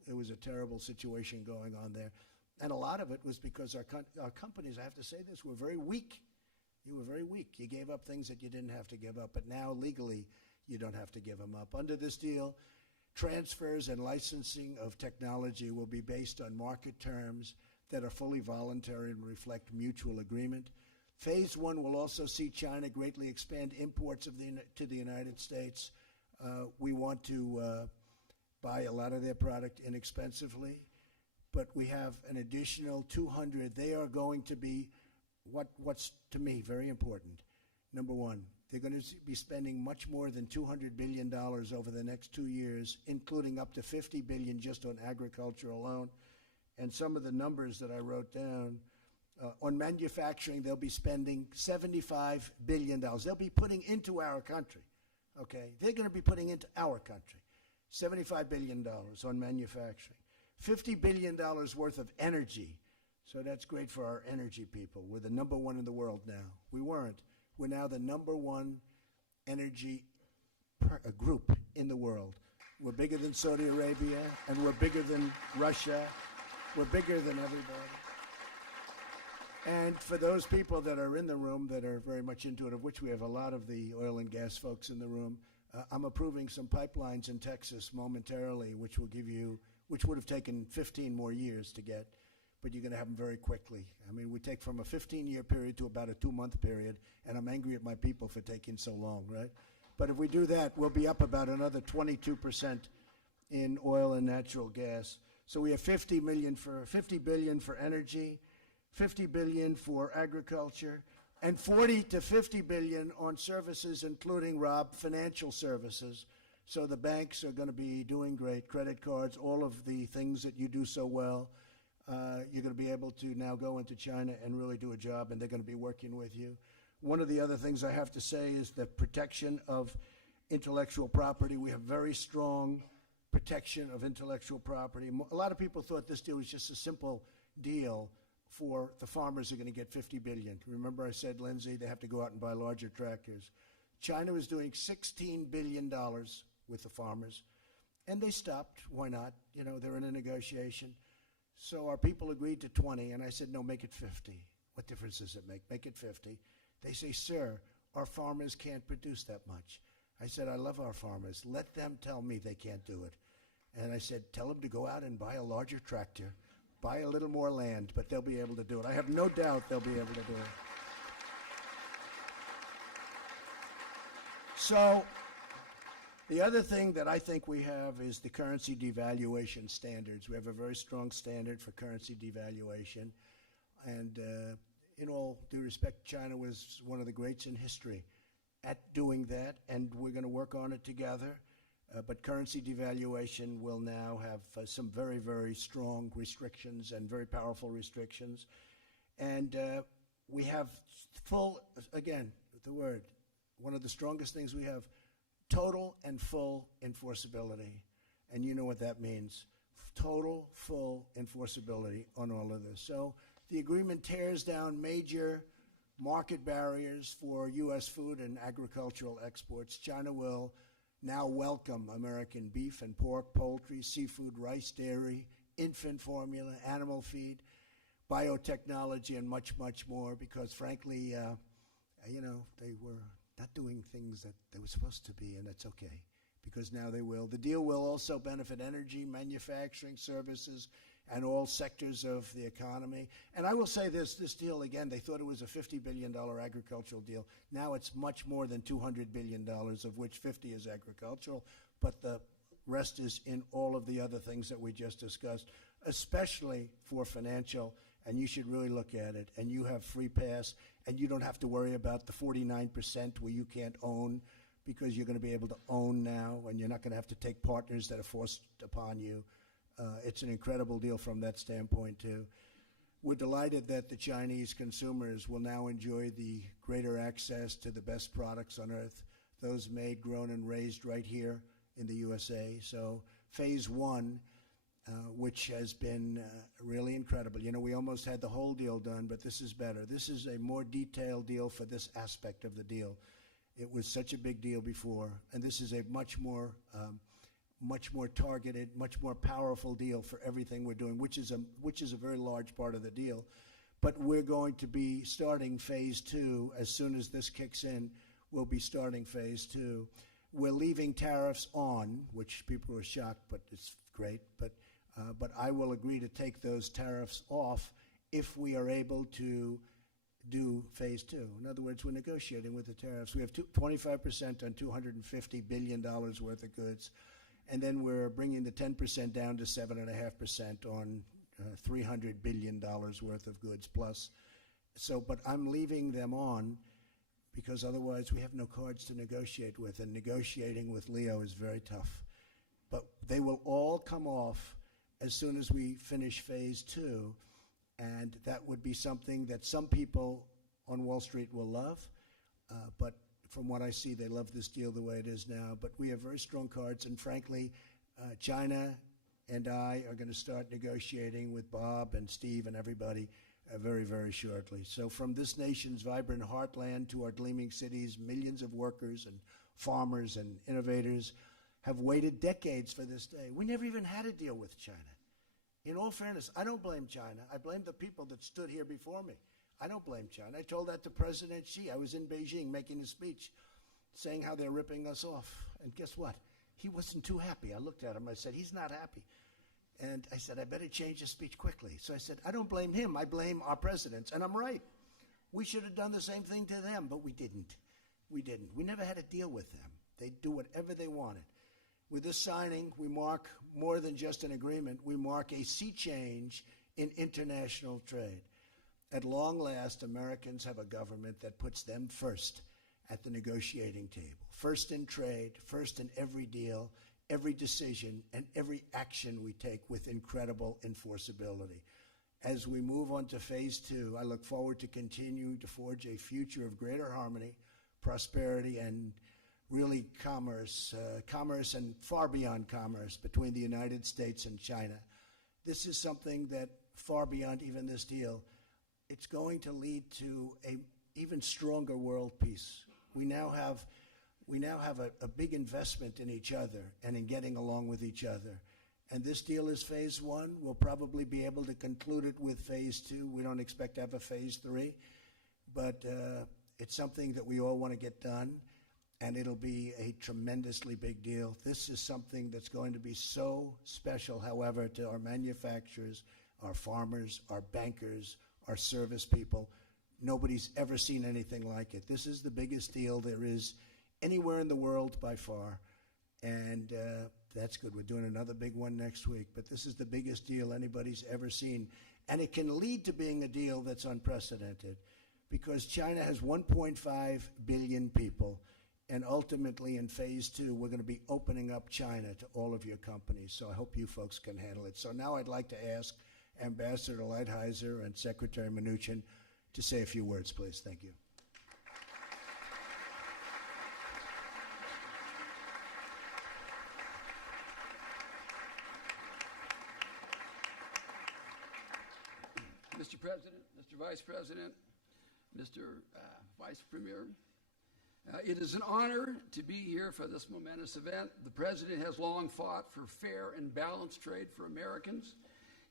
situation going on there. And a lot of it was because our companies, I have to say this, were very weak. You were very weak. You gave up things that you didn't have to give up, but now legally you don't have to give them up. Under this deal, transfers and licensing of technology will be based on market terms that are fully voluntary and reflect mutual agreement. Phase one will also see China greatly expand imports to the United States. We want to buy a lot of their product inexpensively, but we have an additional 200. They are going to be what's, to me, very important. Number one, they're going to be spending much more than $200 billion over the next 2 years, including up to $50 billion just on agriculture alone. And some of the numbers that I wrote down, on manufacturing, they'll be spending $75 billion. They'll be putting into our country, okay? They're going to be putting into our country $75 billion on manufacturing. $50 billion worth of energy. So that's great for our energy people. We're the number one in the world now. We weren't. We're now the number one energy group in the world. We're bigger than Saudi Arabia, and we're bigger than Russia. We're bigger than everybody. And for those people that are in the room that are very much into it, of which we have a lot of the oil and gas folks in the room, I'm approving some pipelines in Texas momentarily, which would have taken 15 more years to get, but you're going to have them very quickly. I mean, we take from a 15-year period to about a 2-month period, and I'm angry at my people for taking so long, right? But if we do that, we'll be up about another 22% in oil and natural gas. So we have $50 billion for energy, $50 billion for agriculture, and $40 to $50 billion on services, including, Rob, financial services. So the banks are going to be doing great, credit cards, all of the things that you do so well. You're going to be able to now go into China and really do a job, and they're going to be working with you. One of the other things I have to say is the protection of intellectual property. We have very strong protection of intellectual property. A lot of people thought this deal was just a simple deal for the farmers who are going to get $50 billion. Remember I said, Lindsay, they have to go out and buy larger tractors. China was doing $16 billion with the farmers, and they stopped. Why not? They're in a negotiation. So our people agreed to 20, and I said, no, make it 50. What difference does it make? Make it 50. They say, sir, our farmers can't produce that much. I said, I love our farmers. Let them tell me they can't do it. And I said, tell them to go out and buy a larger tractor, buy a little more land, but they'll be able to do it. I have no doubt they'll be able to do it. So the other thing that I think we have is the currency devaluation standards. We have a very strong standard for currency devaluation. And in all due respect, China was one of the greats in history at doing that, and we're going to work on it together. But currency devaluation will now have some very, very strong restrictions and very powerful restrictions. And we have full, again, the word, one of the strongest things we have, total and full enforceability. And you know what that means. Total, full enforceability on all of this. So the agreement tears down major market barriers for U.S. food and agricultural exports. China will now welcome American beef and pork, poultry, seafood, rice, dairy, infant formula, animal feed, biotechnology, and much, much more, because frankly, they were not doing things that they were supposed to be, and that's okay, because now they will. The deal will also benefit energy, manufacturing, services, and all sectors of the economy. And I will say this deal, again, they thought it was a $50 billion agricultural deal. Now it's much more than $200 billion, of which 50 is agricultural, but the rest is in all of the other things that we just discussed, especially for financial, and you should really look at it. And you have free pass, and you don't have to worry about the 49% where you can't own, because you're going to be able to own now, and you're not going to have to take partners that are forced upon you. It's an incredible deal from that standpoint, too. We're delighted that the Chinese consumers will now enjoy the greater access to the best products on earth, those made, grown, and raised right here in the USA. So phase one, which has been really incredible. You know, we almost had the whole deal done, but this is better. This is a more detailed deal for this aspect of the deal. It was such a big deal before, and this is a much more targeted, much more powerful deal for everything we're doing, which is a very large part of the deal. But we're going to be starting phase two as soon as this kicks in. We'll be starting phase two. We're leaving tariffs on, which people are shocked, but it's great. But I will agree to take those tariffs off if we are able to do phase two. In other words, we're negotiating with the tariffs. We have 25% on $250 billion worth of goods. And then we're bringing the 10% down to 7.5% on $300 billion worth of goods plus. So, but I'm leaving them on because otherwise we have no cards to negotiate with, and negotiating with Leo is very tough. But they will all come off as soon as we finish phase two, and that would be something that some people on Wall Street will love, but from what I see, they love this deal the way it is now. But we have very strong cards, and frankly, China and I are going to start negotiating with Bob and Steve and everybody very, very shortly. So from this nation's vibrant heartland to our gleaming cities, millions of workers and farmers and innovators have waited decades for this day. We never even had a deal with China. In all fairness, I don't blame China. I blame the people that stood here before me. I don't blame China. I told that to President Xi. I was in Beijing making a speech saying how they're ripping us off. And guess what? He wasn't too happy. I looked at him. I said, he's not happy. And I said, I better change the speech quickly. So I said, I don't blame him. I blame our presidents. And I'm right. We should have done the same thing to them, but we didn't. We didn't. We never had to deal with them. They'd do whatever they wanted. With this signing, we mark more than just an agreement. We mark a sea change in international trade. At long last, Americans have a government that puts them first at the negotiating table. First in trade, first in every deal, every decision, and every action we take with incredible enforceability. As we move on to phase two, I look forward to continuing to forge a future of greater harmony, prosperity, and really commerce and far beyond commerce between the United States and China. This is something that far beyond even this deal, it's going to lead to an even stronger world peace. We now have a big investment in each other and in getting along with each other. And this deal is phase one. We'll probably be able to conclude it with phase two. We don't expect to have a phase three, but it's something that we all want to get done, and it'll be a tremendously big deal. This is something that's going to be so special, however, to our manufacturers, our farmers, our bankers, our service people. Nobody's ever seen anything like it. This is the biggest deal there is anywhere in the world by far, and that's good. We're doing another big one next week, but this is the biggest deal anybody's ever seen, and it can lead to being a deal that's unprecedented because China has 1.5 billion people, and ultimately in phase two, we're going to be opening up China to all of your companies, so I hope you folks can handle it. So now I'd like to ask Ambassador Lighthizer and Secretary Mnuchin to say a few words, please. Thank you. Mr. President, Mr. Vice President, Mr. Vice Premier, it is an honor to be here for this momentous event. The President has long fought for fair and balanced trade for Americans.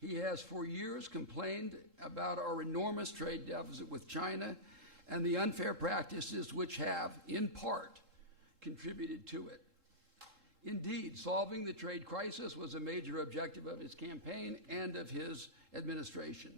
He has for years complained about our enormous trade deficit with China and the unfair practices which have, in part, contributed to it. Indeed, solving the trade crisis was a major objective of his campaign and of his administration.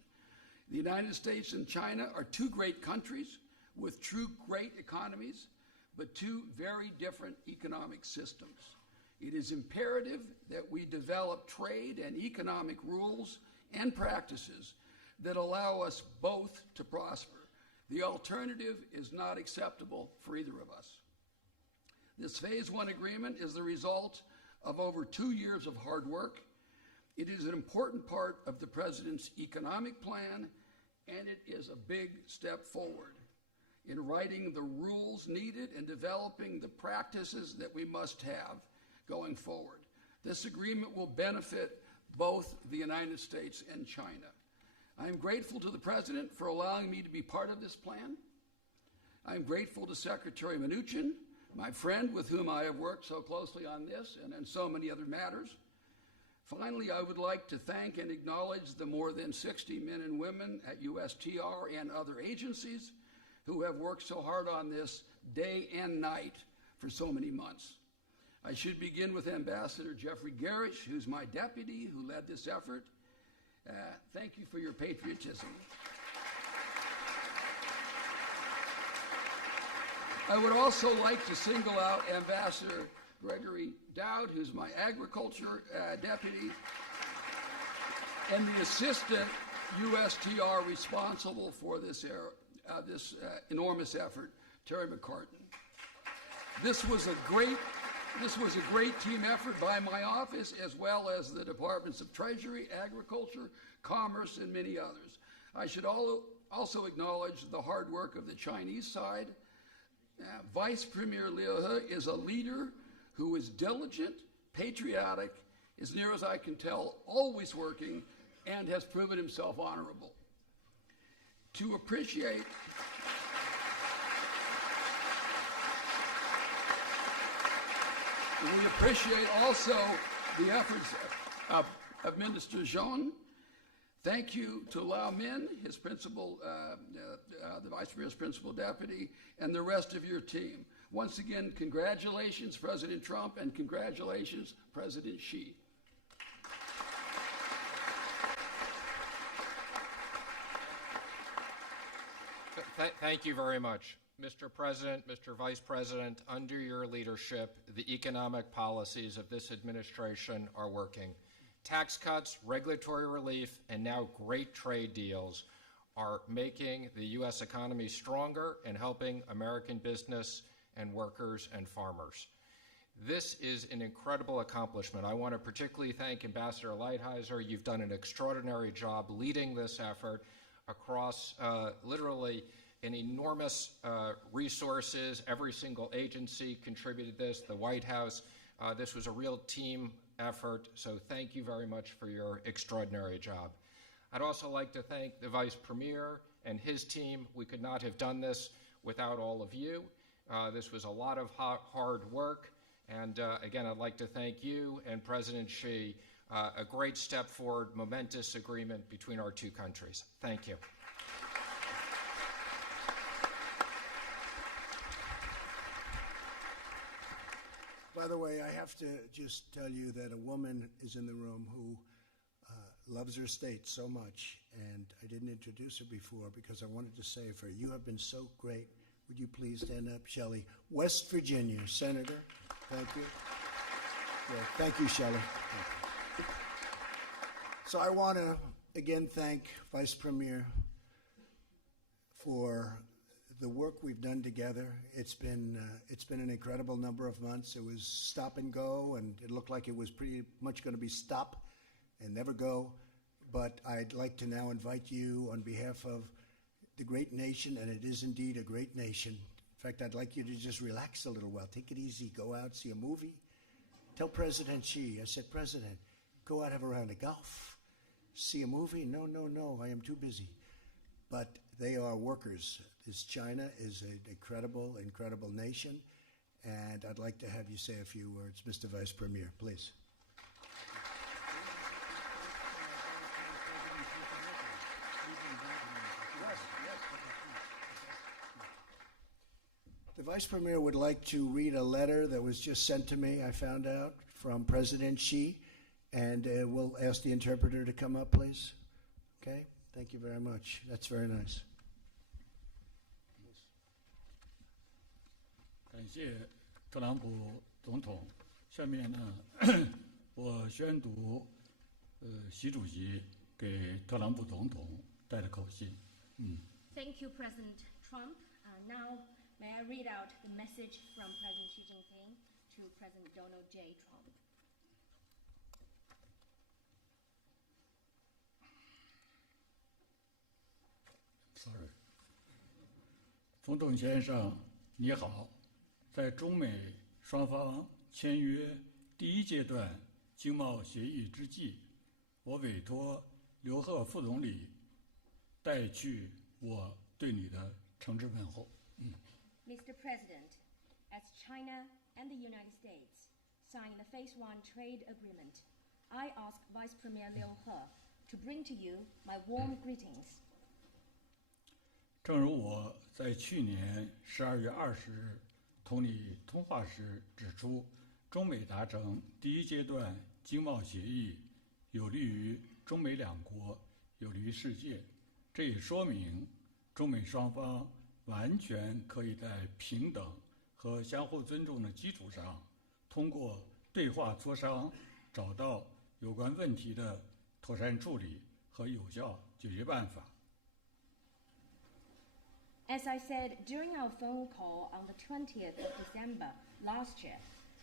The United States and China are two great countries with true great economies, but two very different economic systems. It is imperative that we develop trade and economic rules and practices that allow us both to prosper. The alternative is not acceptable for either of us. This Phase 1 agreement is the result of over 2 years of hard work. It is an important part of the President's economic plan, and it is a big step forward in writing the rules needed and developing the practices that we must have going forward. This agreement will benefit both the United States and China. I am grateful to the President for allowing me to be part of this plan. I am grateful to Secretary Mnuchin, my friend with whom I have worked so closely on this and on so many other matters. Finally, I would like to thank and acknowledge the more than 60 men and women at USTR and other agencies who have worked so hard on this day and night for so many months. I should begin with Ambassador Jeffrey Garish, who's my deputy, who led this effort. Thank you for your patriotism. I would also like to single out Ambassador Gregory Dowd, who's my agriculture deputy, and the assistant USTR responsible for this enormous effort, Terry McCartan. This was a great team effort by my office, as well as the Departments of Treasury, Agriculture, Commerce, and many others. I should also acknowledge the hard work of the Chinese side. Vice Premier Liu He is a leader who is diligent, patriotic, as near as I can tell, always working, and has proven himself honorable. We appreciate also the efforts of Minister Zhang. Thank you to Lau Min, his principal, the Vice Premier's principal deputy, and the rest of your team. Once again, congratulations, President Trump, and congratulations, President Xi. Thank you very much. Mr. President, Mr. Vice President, under your leadership, the economic policies of this administration are working. Tax cuts, regulatory relief, and now great trade deals are making the U.S. economy stronger and helping American business and workers and farmers. This is an incredible accomplishment. I want to particularly thank Ambassador Lighthizer. You've done an extraordinary job leading this effort across literally an enormous resources. Every single agency contributed this, the White House. This was a real team effort, so thank you very much for your extraordinary job. I'd also like to thank the Vice Premier and his team. We could not have done this without all of you. This was a lot of hard work, and again, I'd like to thank you and President Xi. A great step forward, momentous agreement between our two countries. Thank you. By the way, I have to just tell you that a woman is in the room who loves her state so much, and I didn't introduce her before because I wanted to say of her, you have been so great. Would you please stand up, Shelley? West Virginia, Senator. Thank you. Yeah, thank you, Shelley. Thank you. So I want to again thank Vice Premier for the work we've done together. It's been an incredible number of months. It was stop and go, and it looked like it was pretty much going to be stop and never go. But I'd like to now invite you on behalf of the great nation, and it is indeed a great nation. In fact, I'd like you to just relax a little while. Take it easy. Go out, see a movie. Tell President Xi, I said, President, go out, have a round of golf. See a movie? No, I am too busy. But they are workers. China is an incredible, incredible nation, and I'd like to have you say a few words. Mr. Vice Premier, please. The Vice Premier would like to read a letter that was just sent to me, I found out, from President Xi, and we'll ask the interpreter to come up, please. Okay? Thank you very much. That's very nice. 感谢特朗普总统。下面呢，我宣读习主席给特朗普总统带的口信。Thank you, President Trump. Now, may I read out the message from President Xi Jinping to President Donald J. Trump. Sorry， 总统先生，你好。在中美双方签约第一阶段经贸协议之际，我委托刘鹤副总理带去我对你的诚挚问候。Mr. President, as China and the United States sign the Phase 1 trade agreement, I ask Vice Premier Liu He to bring to you my warm greetings. 正如我在去年12月20日同你通话时指出，中美达成第一阶段经贸协议，有利于中美两国，有利于世界。这也说明，中美双方完全可以在平等和相互尊重的基础上，通过对话磋商，找到有关问题的妥善处理和有效解决办法。As I said during our phone call on the 20th of December last year,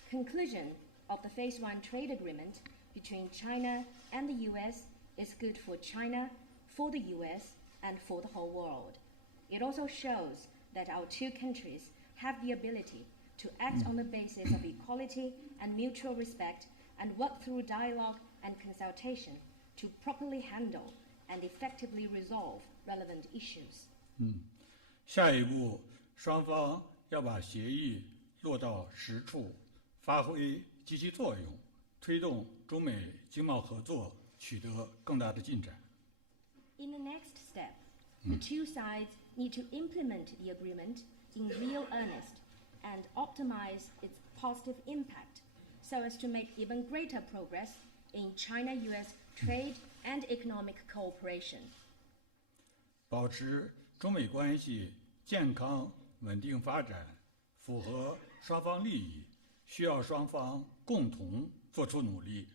conclusion of the Phase 1 trade agreement between China and the U.S. is good for China, for the U.S., and for the whole world. It also shows that our two countries have the ability to act on the basis of equality and mutual respect and work through dialogue and consultation to properly handle and effectively resolve relevant issues. 下一步，双方要把协议落到实处，发挥积极作用，推动中美经贸合作取得更大的进展。In the next step, the two sides need to implement the agreement in real earnest and optimize its positive impact so as to make even greater progress in China-US trade and economic cooperation. 保持中美关系健康稳定发展，符合双方利益，需要双方共同做出努力。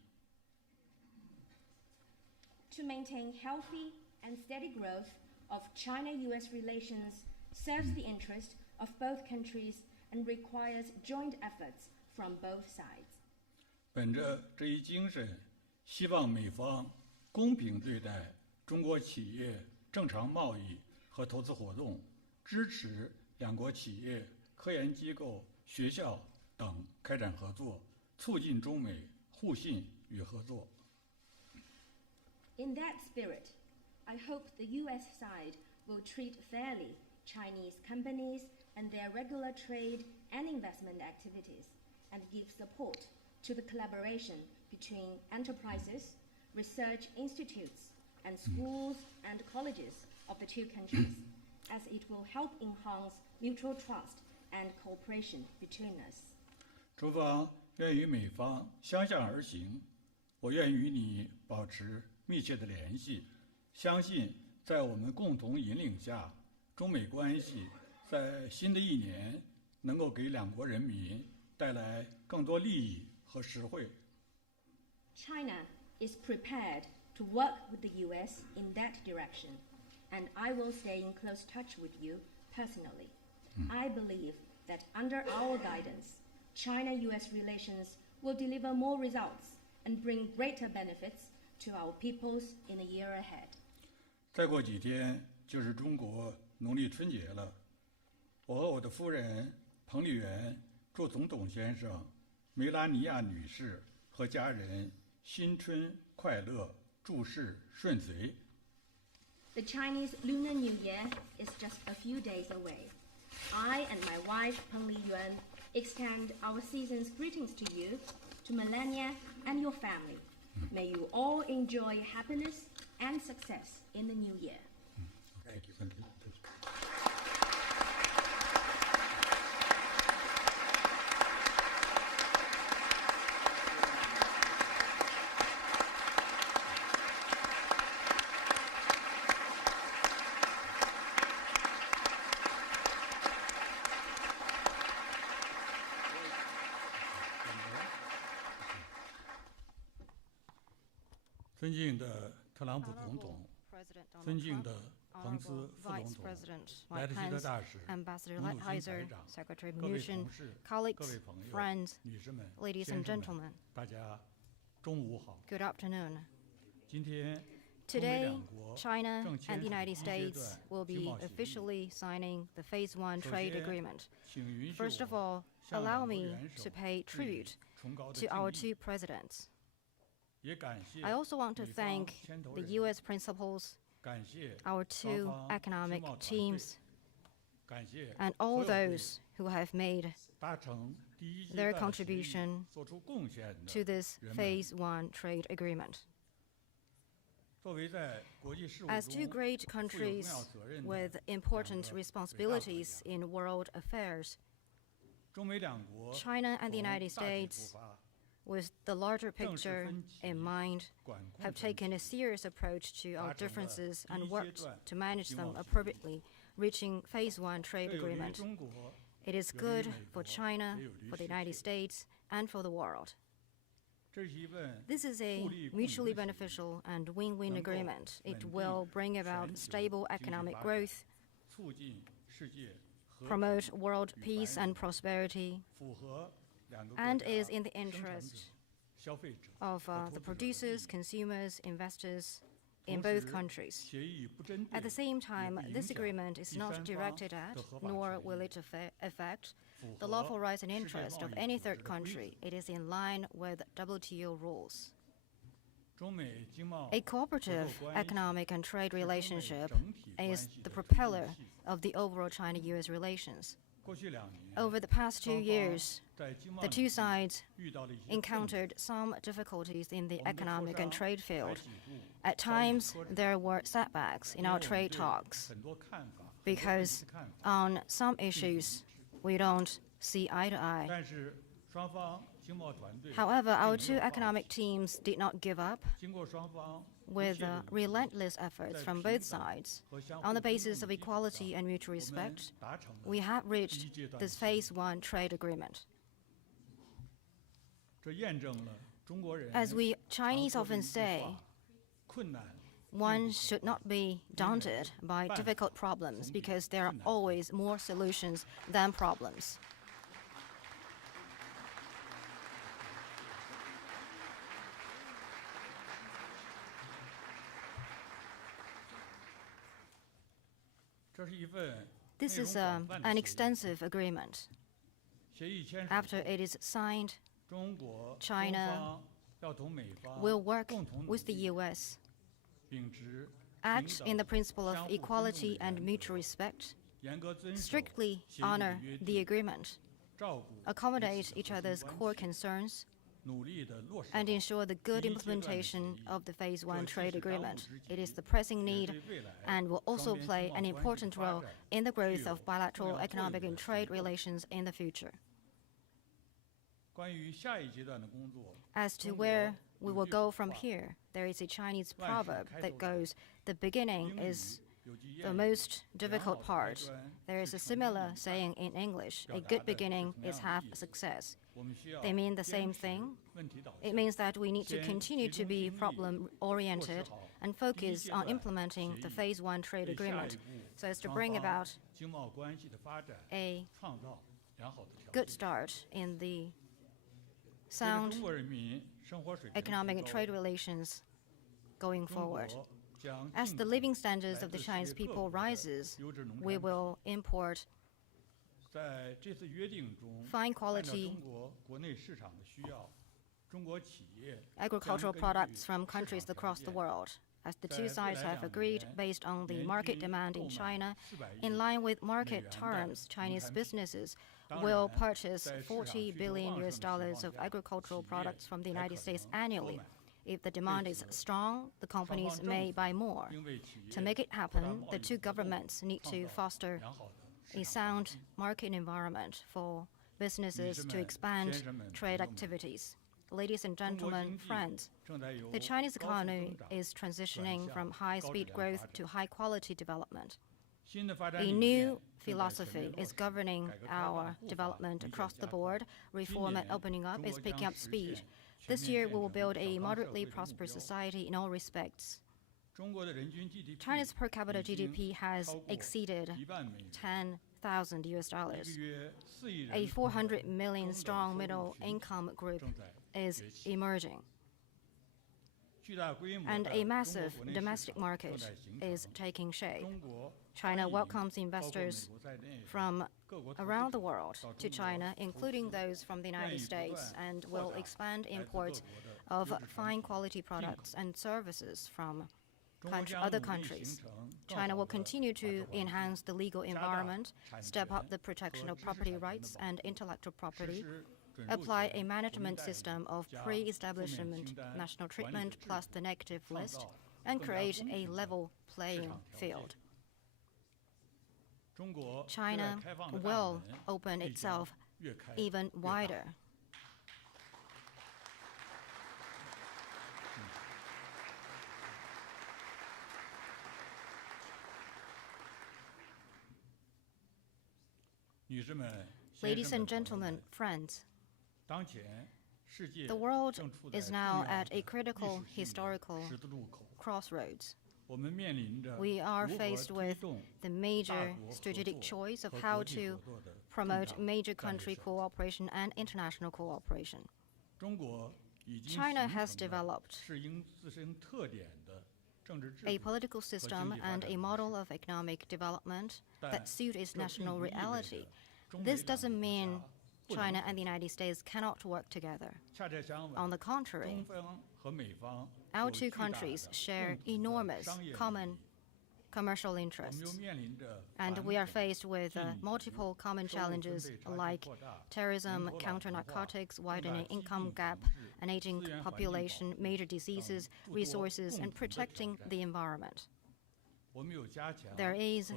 To maintain healthy and steady growth of China-US relations serves the interest of both countries and requires joint efforts from both sides. 本着这一精神，希望美方公平对待中国企业正常贸易和投资活动，支持两国企业、科研机构、学校等开展合作，促进中美互信与合作。In that spirit, I hope the U.S. side will treat fairly Chinese companies and their regular trade and investment activities and give support to the collaboration between enterprises, research institutes, and schools and colleges of the two countries, as it will help enhance mutual trust and cooperation between us. 中方愿与美方相向而行，我愿与你保持密切的联系，相信在我们共同引领下，中美关系在新的一年能够给两国人民带来更多利益和实惠。China is prepared to work with the U.S. in that direction, and I will stay in close touch with you personally. I believe that under our guidance, China-U.S. relations will deliver more results and bring greater benefits to our peoples in the year ahead. 再过几天就是中国农历春节了，我和我的夫人彭丽媛祝总统先生、梅拉尼亚女士和家人新春快乐，诸事顺遂。The Chinese Lunar New Year is just a few days away. I and my wife, Peng Liyuan, extend our season's greetings to you, to Melania and your family. May you all enjoy happiness and success in the new year. Thank you. 尊敬的特朗普总统， President Donald 尊敬 Trump, 的彭斯 Honorable 副总 Vice 统， President 莱 Mike 特希特 Pence, 大使， Ambassador 姆努钦 Lighthizer, 台长， Secretary 各位 Mnuchin, 同事，各 colleagues, 位朋友， friends, 女士们、 ladies 先 and 生 gentlemen, 们，大家中午好。 good afternoon. 今天，中美 Today, 两国 China 正 and 签 the 署 United 第一阶 States 段 will 经 be 贸协议。 officially signing the Phase 1首 trade 先， agreement. 请允许 First of 我 all, 向 allow 两国 me 元首 to pay 致以 tribute 崇高的 to our 敬意， two presidents. 也感谢 I also want to 美方 thank 牵头 the 人， U.S. principals, 感谢 our 双 two 方 economic 经贸团队， teams, 感谢 and 所 all 有对 those who have made 达成第一阶 their 段协议 contribution 做出贡献 to 的 this 人们。 Phase 1 trade agreement. 作为在国际事务 As two 中 great 负有重 countries 要责任 with 的 important 两个伟大国 responsibilities 家， in world affairs, 中美两国 China and the 从 United 大体出 States, 发， with the larger 正式 picture 分歧 in mind, 管控 have 分 taken a 歧， serious approach to our 达成了 differences 第一 and 阶 worked 段 to manage 经 them 贸协议。 appropriately, reaching Phase 1 trade 这有利于 agreement. 中国， It is 有利于 good 美 for 国， China, 也有利于 for the 世 United 界。 States, and for the world. 这是一份 This is a 互利共赢 mutually 的协议， beneficial and win-win 能够 agreement. It 稳定 will bring 全 about 球 stable 经济 economic 发展， growth, 促进世界和 promote 平 world 与 peace 繁 and 荣， prosperity, 符合两个 and 国 is 家 in the 生产者 interest、 消费者 of 和 the 投资者的利 producers, 益。 consumers, investors in 同 both 时， countries. 协议不针 At the 对， same 也 time, 不影 this 响 agreement is 第 not 三方 directed at, 的合法 nor 权 will 益， it affect 符 the 合 lawful rights and 世界 interests 贸 of 易 any 组织 third 的规 country. 则。 It is in line with WTO rules. 中美经贸 A 合 cooperative 作关系 economic and trade 是中美 relationship 整体关 is 系 the 的推动 propeller 系统。 of the overall China-US relations. 过去2年， Over the past 2双方 years, 在经贸 the 领 two 域 sides 遇到了一些困难。 encountered some difficulties in the 我们的磋 economic and 商 trade 还 field. 几度 At 遭遇 times, 挫折， there were setbacks in 因为 our 我们 trade 对 talks 很多看法、很多分 because 析看法 on some issues we don't see eye to eye. 但是双方经贸团队 However, our 并 two 没有放 economic 弃 teams did not give up 经过双方不 with 懈的努力 relentless efforts 在 from 平 both 等 sides. 和相 On 互 the 尊 basis 重 of 的基础 equality 上 and mutual 我们 respect, 达成了 we have 第 reached 一阶段 this 的协议 Phase 1 trade agreement. 这验证了中国人 As we 常 Chinese 说的 often 一句 say, 话困难 one should not be daunted by difficult problems because there are always more solutions than problems. 这是一份 This 内 is 容广泛的 an 协议 extensive agreement. 协议签署 After 后 it is signed, 中国 China 中方要同美方 we'll work 共同努 with the 力 U.S., 秉持 act 平 in the 等 principle of 相互尊重的 equality and 原 mutual 则 respect, 严格遵守 strictly 协议的 honor 约 the 定 agreement, 照顾 accommodate 彼 each 此的 other's 核 core 心关系 concerns, 努力地落实 and 好 ensure the good 第一阶段的协 implementation 议 of the Phase 1这既 trade 是当务 agreement. 之 It 急 is the pressing 也 need 对未来 and will 双 also 边 play 经 an 贸关系 important 的发 role 展 in the 具 growth 有 of 重 bilateral 要作 economic 用 and 的时 trade 刻。 relations in the future. 关于下一阶段的工作， As to 中国 where we 有 will 句 go 古 from 话 here, there is a Chinese 万事 proverb 开 that 头难 goes, the beginning 英语 is 有句 the 谚语 most 良 difficult 好的开 part. 端 There is 是 a 成功的 similar 一半 saying in English, a 表 good 达的是 beginning 同 is 样的 half 意 a 思 success. 我们需要 They mean the 坚 same 持 thing. 问题导 It 向 means that we need to 先 continue 集 to 中 be 精力 problem 落实 oriented 好 and 第一 focus 阶 on 段 implementing 协 the 议 Phase 1 trade 为下一 agreement 步 so as to 双 bring 方 about 经贸关系的发展 a 创造良好的条 good 件。 start in the 随着 sound 中国人民生活水平 economic 提 and 高 trade relations going 中 forward. 国将 As 进 the 口 living standards 来 of the 自世 Chinese 界各 people 国的 rises, 优质农 we 产品。 will import 在这次约定中， fine 按照 quality 中国国内市场的需要，中国企业 agricultural 将根据 products from 市场 countries 条 across the 件 world. As the 在 two 未 sides 来 have 2 agreed 年 based on the 年 market 均 demand 购 in 买 China, 400 in 亿 line with 美 market 元的 terms, 农 Chinese 产品。 businesses 当 will 然， purchase 在市场 40需求 billion 旺盛 US 的 dollars 情 of 况下， agricultural 企业 products from the 才 United 可 States 能购 annually. 买。 If the demand is 此， strong, the 双 companies 方政 may 府 buy more. 应为企 To 业 make it 扩大 happen, 贸 the 易 two 活动 governments need 创 to 造 foster 良好的 a 市场环 sound 境。 market environment for 女 businesses 士 to 们、 expand 先生们、朋 trade 友们， activities. Ladies and 中国 gentlemen, 经济 friends, 正在由 the Chinese 高速增 economy 长 is transitioning 转向 from 高质 high-speed 量 growth 发展 to high-quality development. A new philosophy is governing our development across the board. Reform and opening up is picking up speed. This year, we will build a moderately prosperous society in all respects. China's per capita GDP has exceeded $10,000 US. A 400 million strong middle income group is emerging. And a massive domestic market is taking shape. China welcomes investors from around the world to China, including those from the United States, and will expand imports of fine quality products and services from other countries. China will continue to enhance the legal environment, step up the protection of property rights and intellectual property, apply a management system of pre-establishment national treatment plus the negative list, and create a level playing field. China will open itself even wider. Ladies and gentlemen, friends, the world is now at a critical historical crossroads. We are faced with the major strategic choice of how to promote major country cooperation and international cooperation. China has developed a political system and a model of economic development that suit its national reality. This doesn't mean China and the United States cannot work together. On the contrary, our two countries share enormous common commercial interests, and we are faced with multiple common challenges like terrorism, counter-narcotics, widening income gap, an aging population, major diseases, resources, and protecting the environment. There is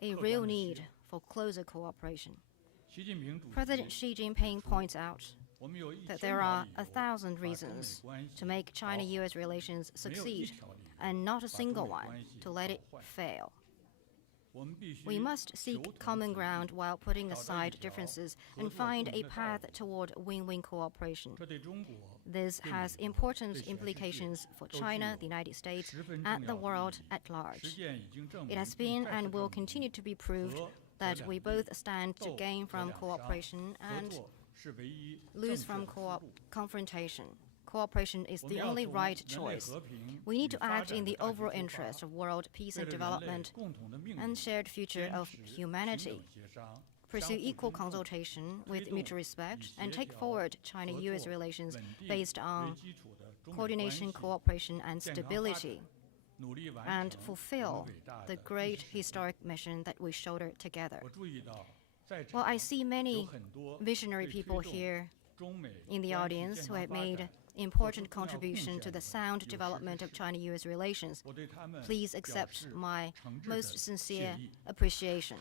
a real need for closer cooperation. President Xi Jinping points out that there are 1,000 reasons to make China-U.S. relations succeed, and not a single one to let it fail. We must seek common ground while putting aside differences and find a path toward win-win cooperation. This has important implications for China, the United States, and the world at large. It has been and will continue to be proved that we both stand to gain from cooperation and lose from confrontation. Cooperation is the only right choice. We need to act in the overall interest of world peace and development and shared future of humanity. Pursue equal consultation with mutual respect and take forward China-U.S. relations based on coordination, cooperation, and stability, and fulfill the great historic mission that we shoulder together. Well, I see many visionary people here in the audience who have made important contribution to the sound development of China-U.S. relations. Please accept my most sincere appreciation.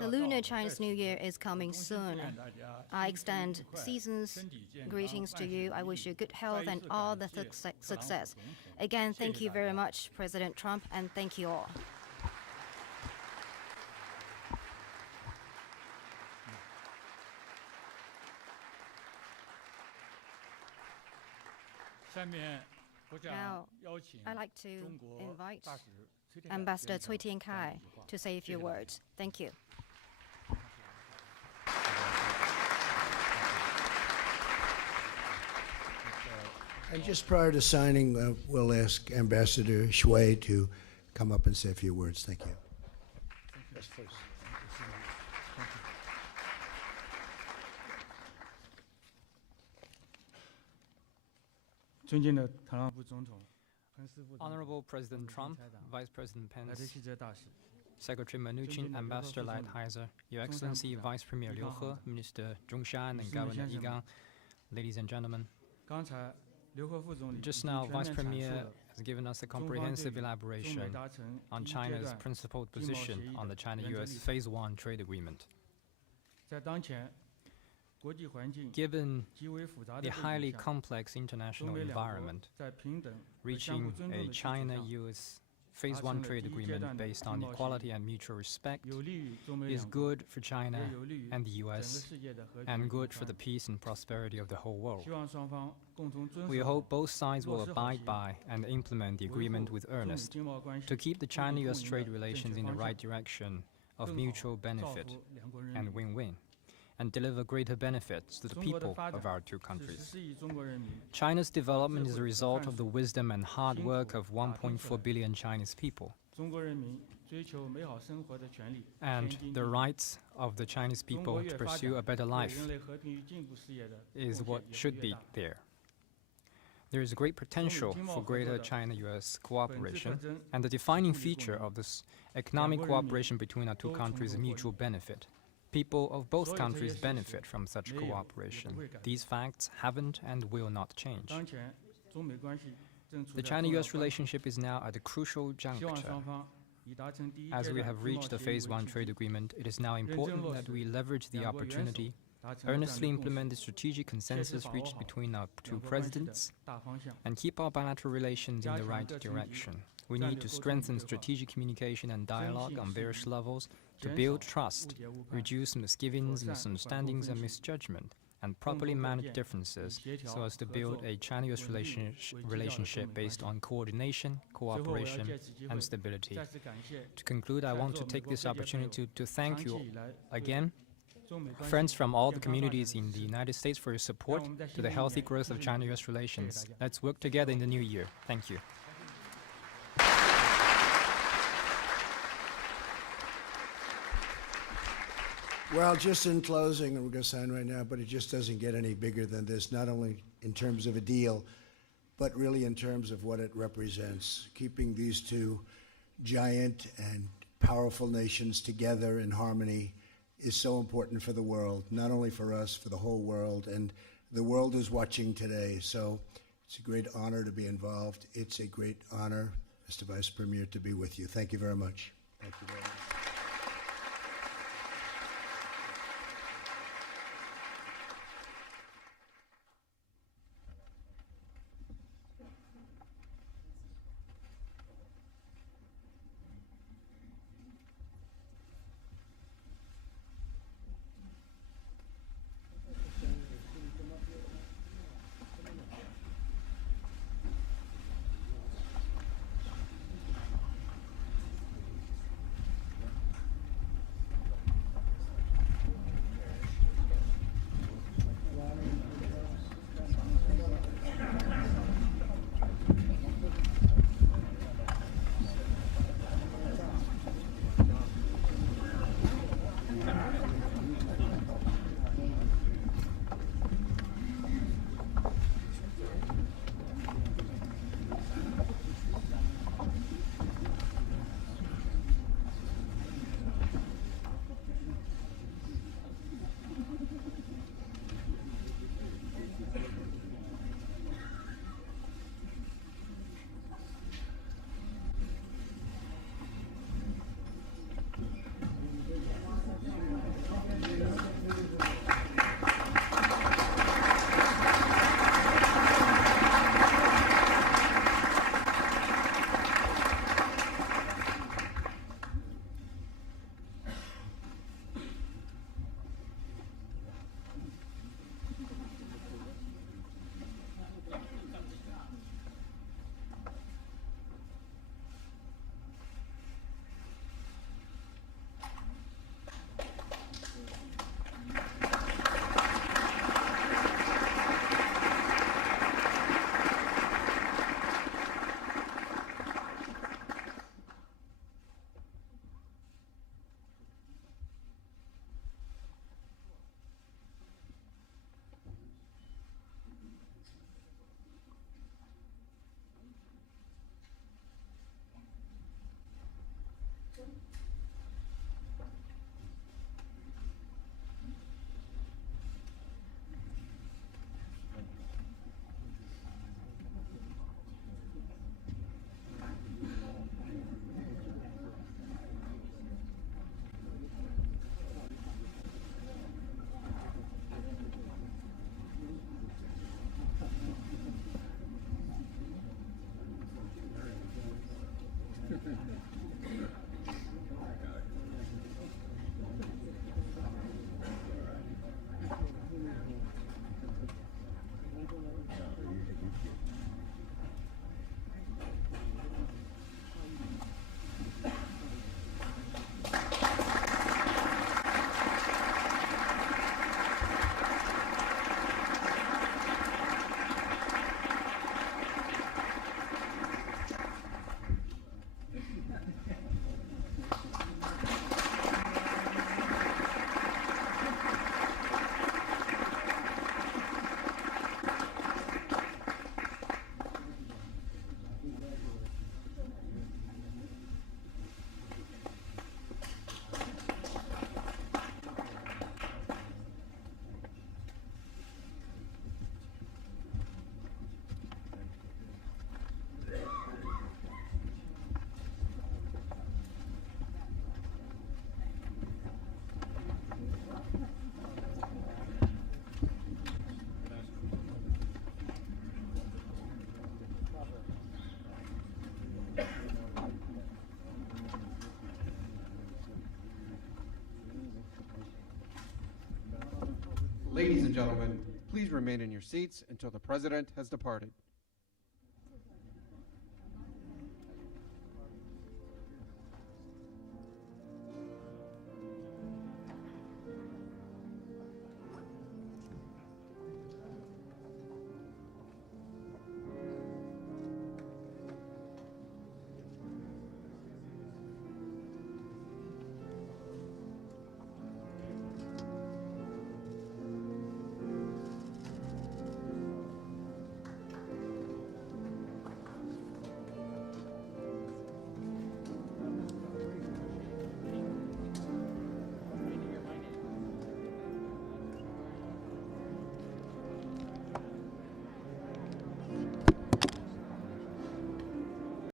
The Lunar Chinese New Year is coming soon. I extend season's greetings to you. I wish you good health and all the success. Again, thank you very much, President Trump, and thank you all. Now, I'd like to invite Ambassador Cui Tiankai to say a few words. Thank you. And just prior to signing, we'll ask Ambassador Shui to come up and say a few words. Thank you. Yes, please. 尊敬的特朗普总统， Honorable President Trump, Vice President Pence, Secretary Mnuchin, Ambassador Lighthizer, Your Excellency Vice Premier Liu He, Minister Zhongshan, and Governor Yigang, ladies and gentlemen. Just now, Vice Premier has given us a comprehensive elaboration on China's principled position on the China-U.S. Phase 1 trade agreement. Given the highly complex international environment, reaching a China-US Phase 1 trade agreement based on equality and mutual respect is good for China and the US and good for the peace and prosperity of the whole world. We hope both sides will abide by and implement the agreement with earnest to keep the China-US trade relations in the right direction of mutual benefit and win-win, and deliver greater benefits to the people of our two countries. China's development is a result of the wisdom and hard work of 1.4 billion Chinese people. And the rights of the Chinese people to pursue a better life is what should be there. There is great potential for greater China-US cooperation, and the defining feature of this economic cooperation between our two countries is mutual benefit. People of both countries benefit from such cooperation. These facts haven't and will not change. The China-US relationship is now at a crucial juncture. As we have reached the Phase 1 trade agreement, it is now important that we leverage the opportunity, earnestly implement the strategic consensus reached between our two presidents, and keep our bilateral relations in the right direction. We need to strengthen strategic communication and dialogue on various levels to build trust, reduce misgivings, misunderstandings, and misjudgment, and properly manage differences so as to build a China-US relationship based on coordination, cooperation, and stability. To conclude, I want to take this opportunity to thank you again, friends from all the communities in the United States, for your support to the healthy growth of China-US relations. Let's work together in the new year. Thank you. Well, just in closing, and we're going to sign right now, but it just doesn't get any bigger than this, not only in terms of a deal, but really in terms of what it represents. Keeping these two giant and powerful nations together in harmony is so important for the world, not only for us, for the whole world. And the world is watching today, so it's a great honor to be involved. It's a great honor, Mr. Vice Premier, to be with you. Thank you very much. Thank you very much. Ladies and gentlemen, please remain in your seats until the President has departed.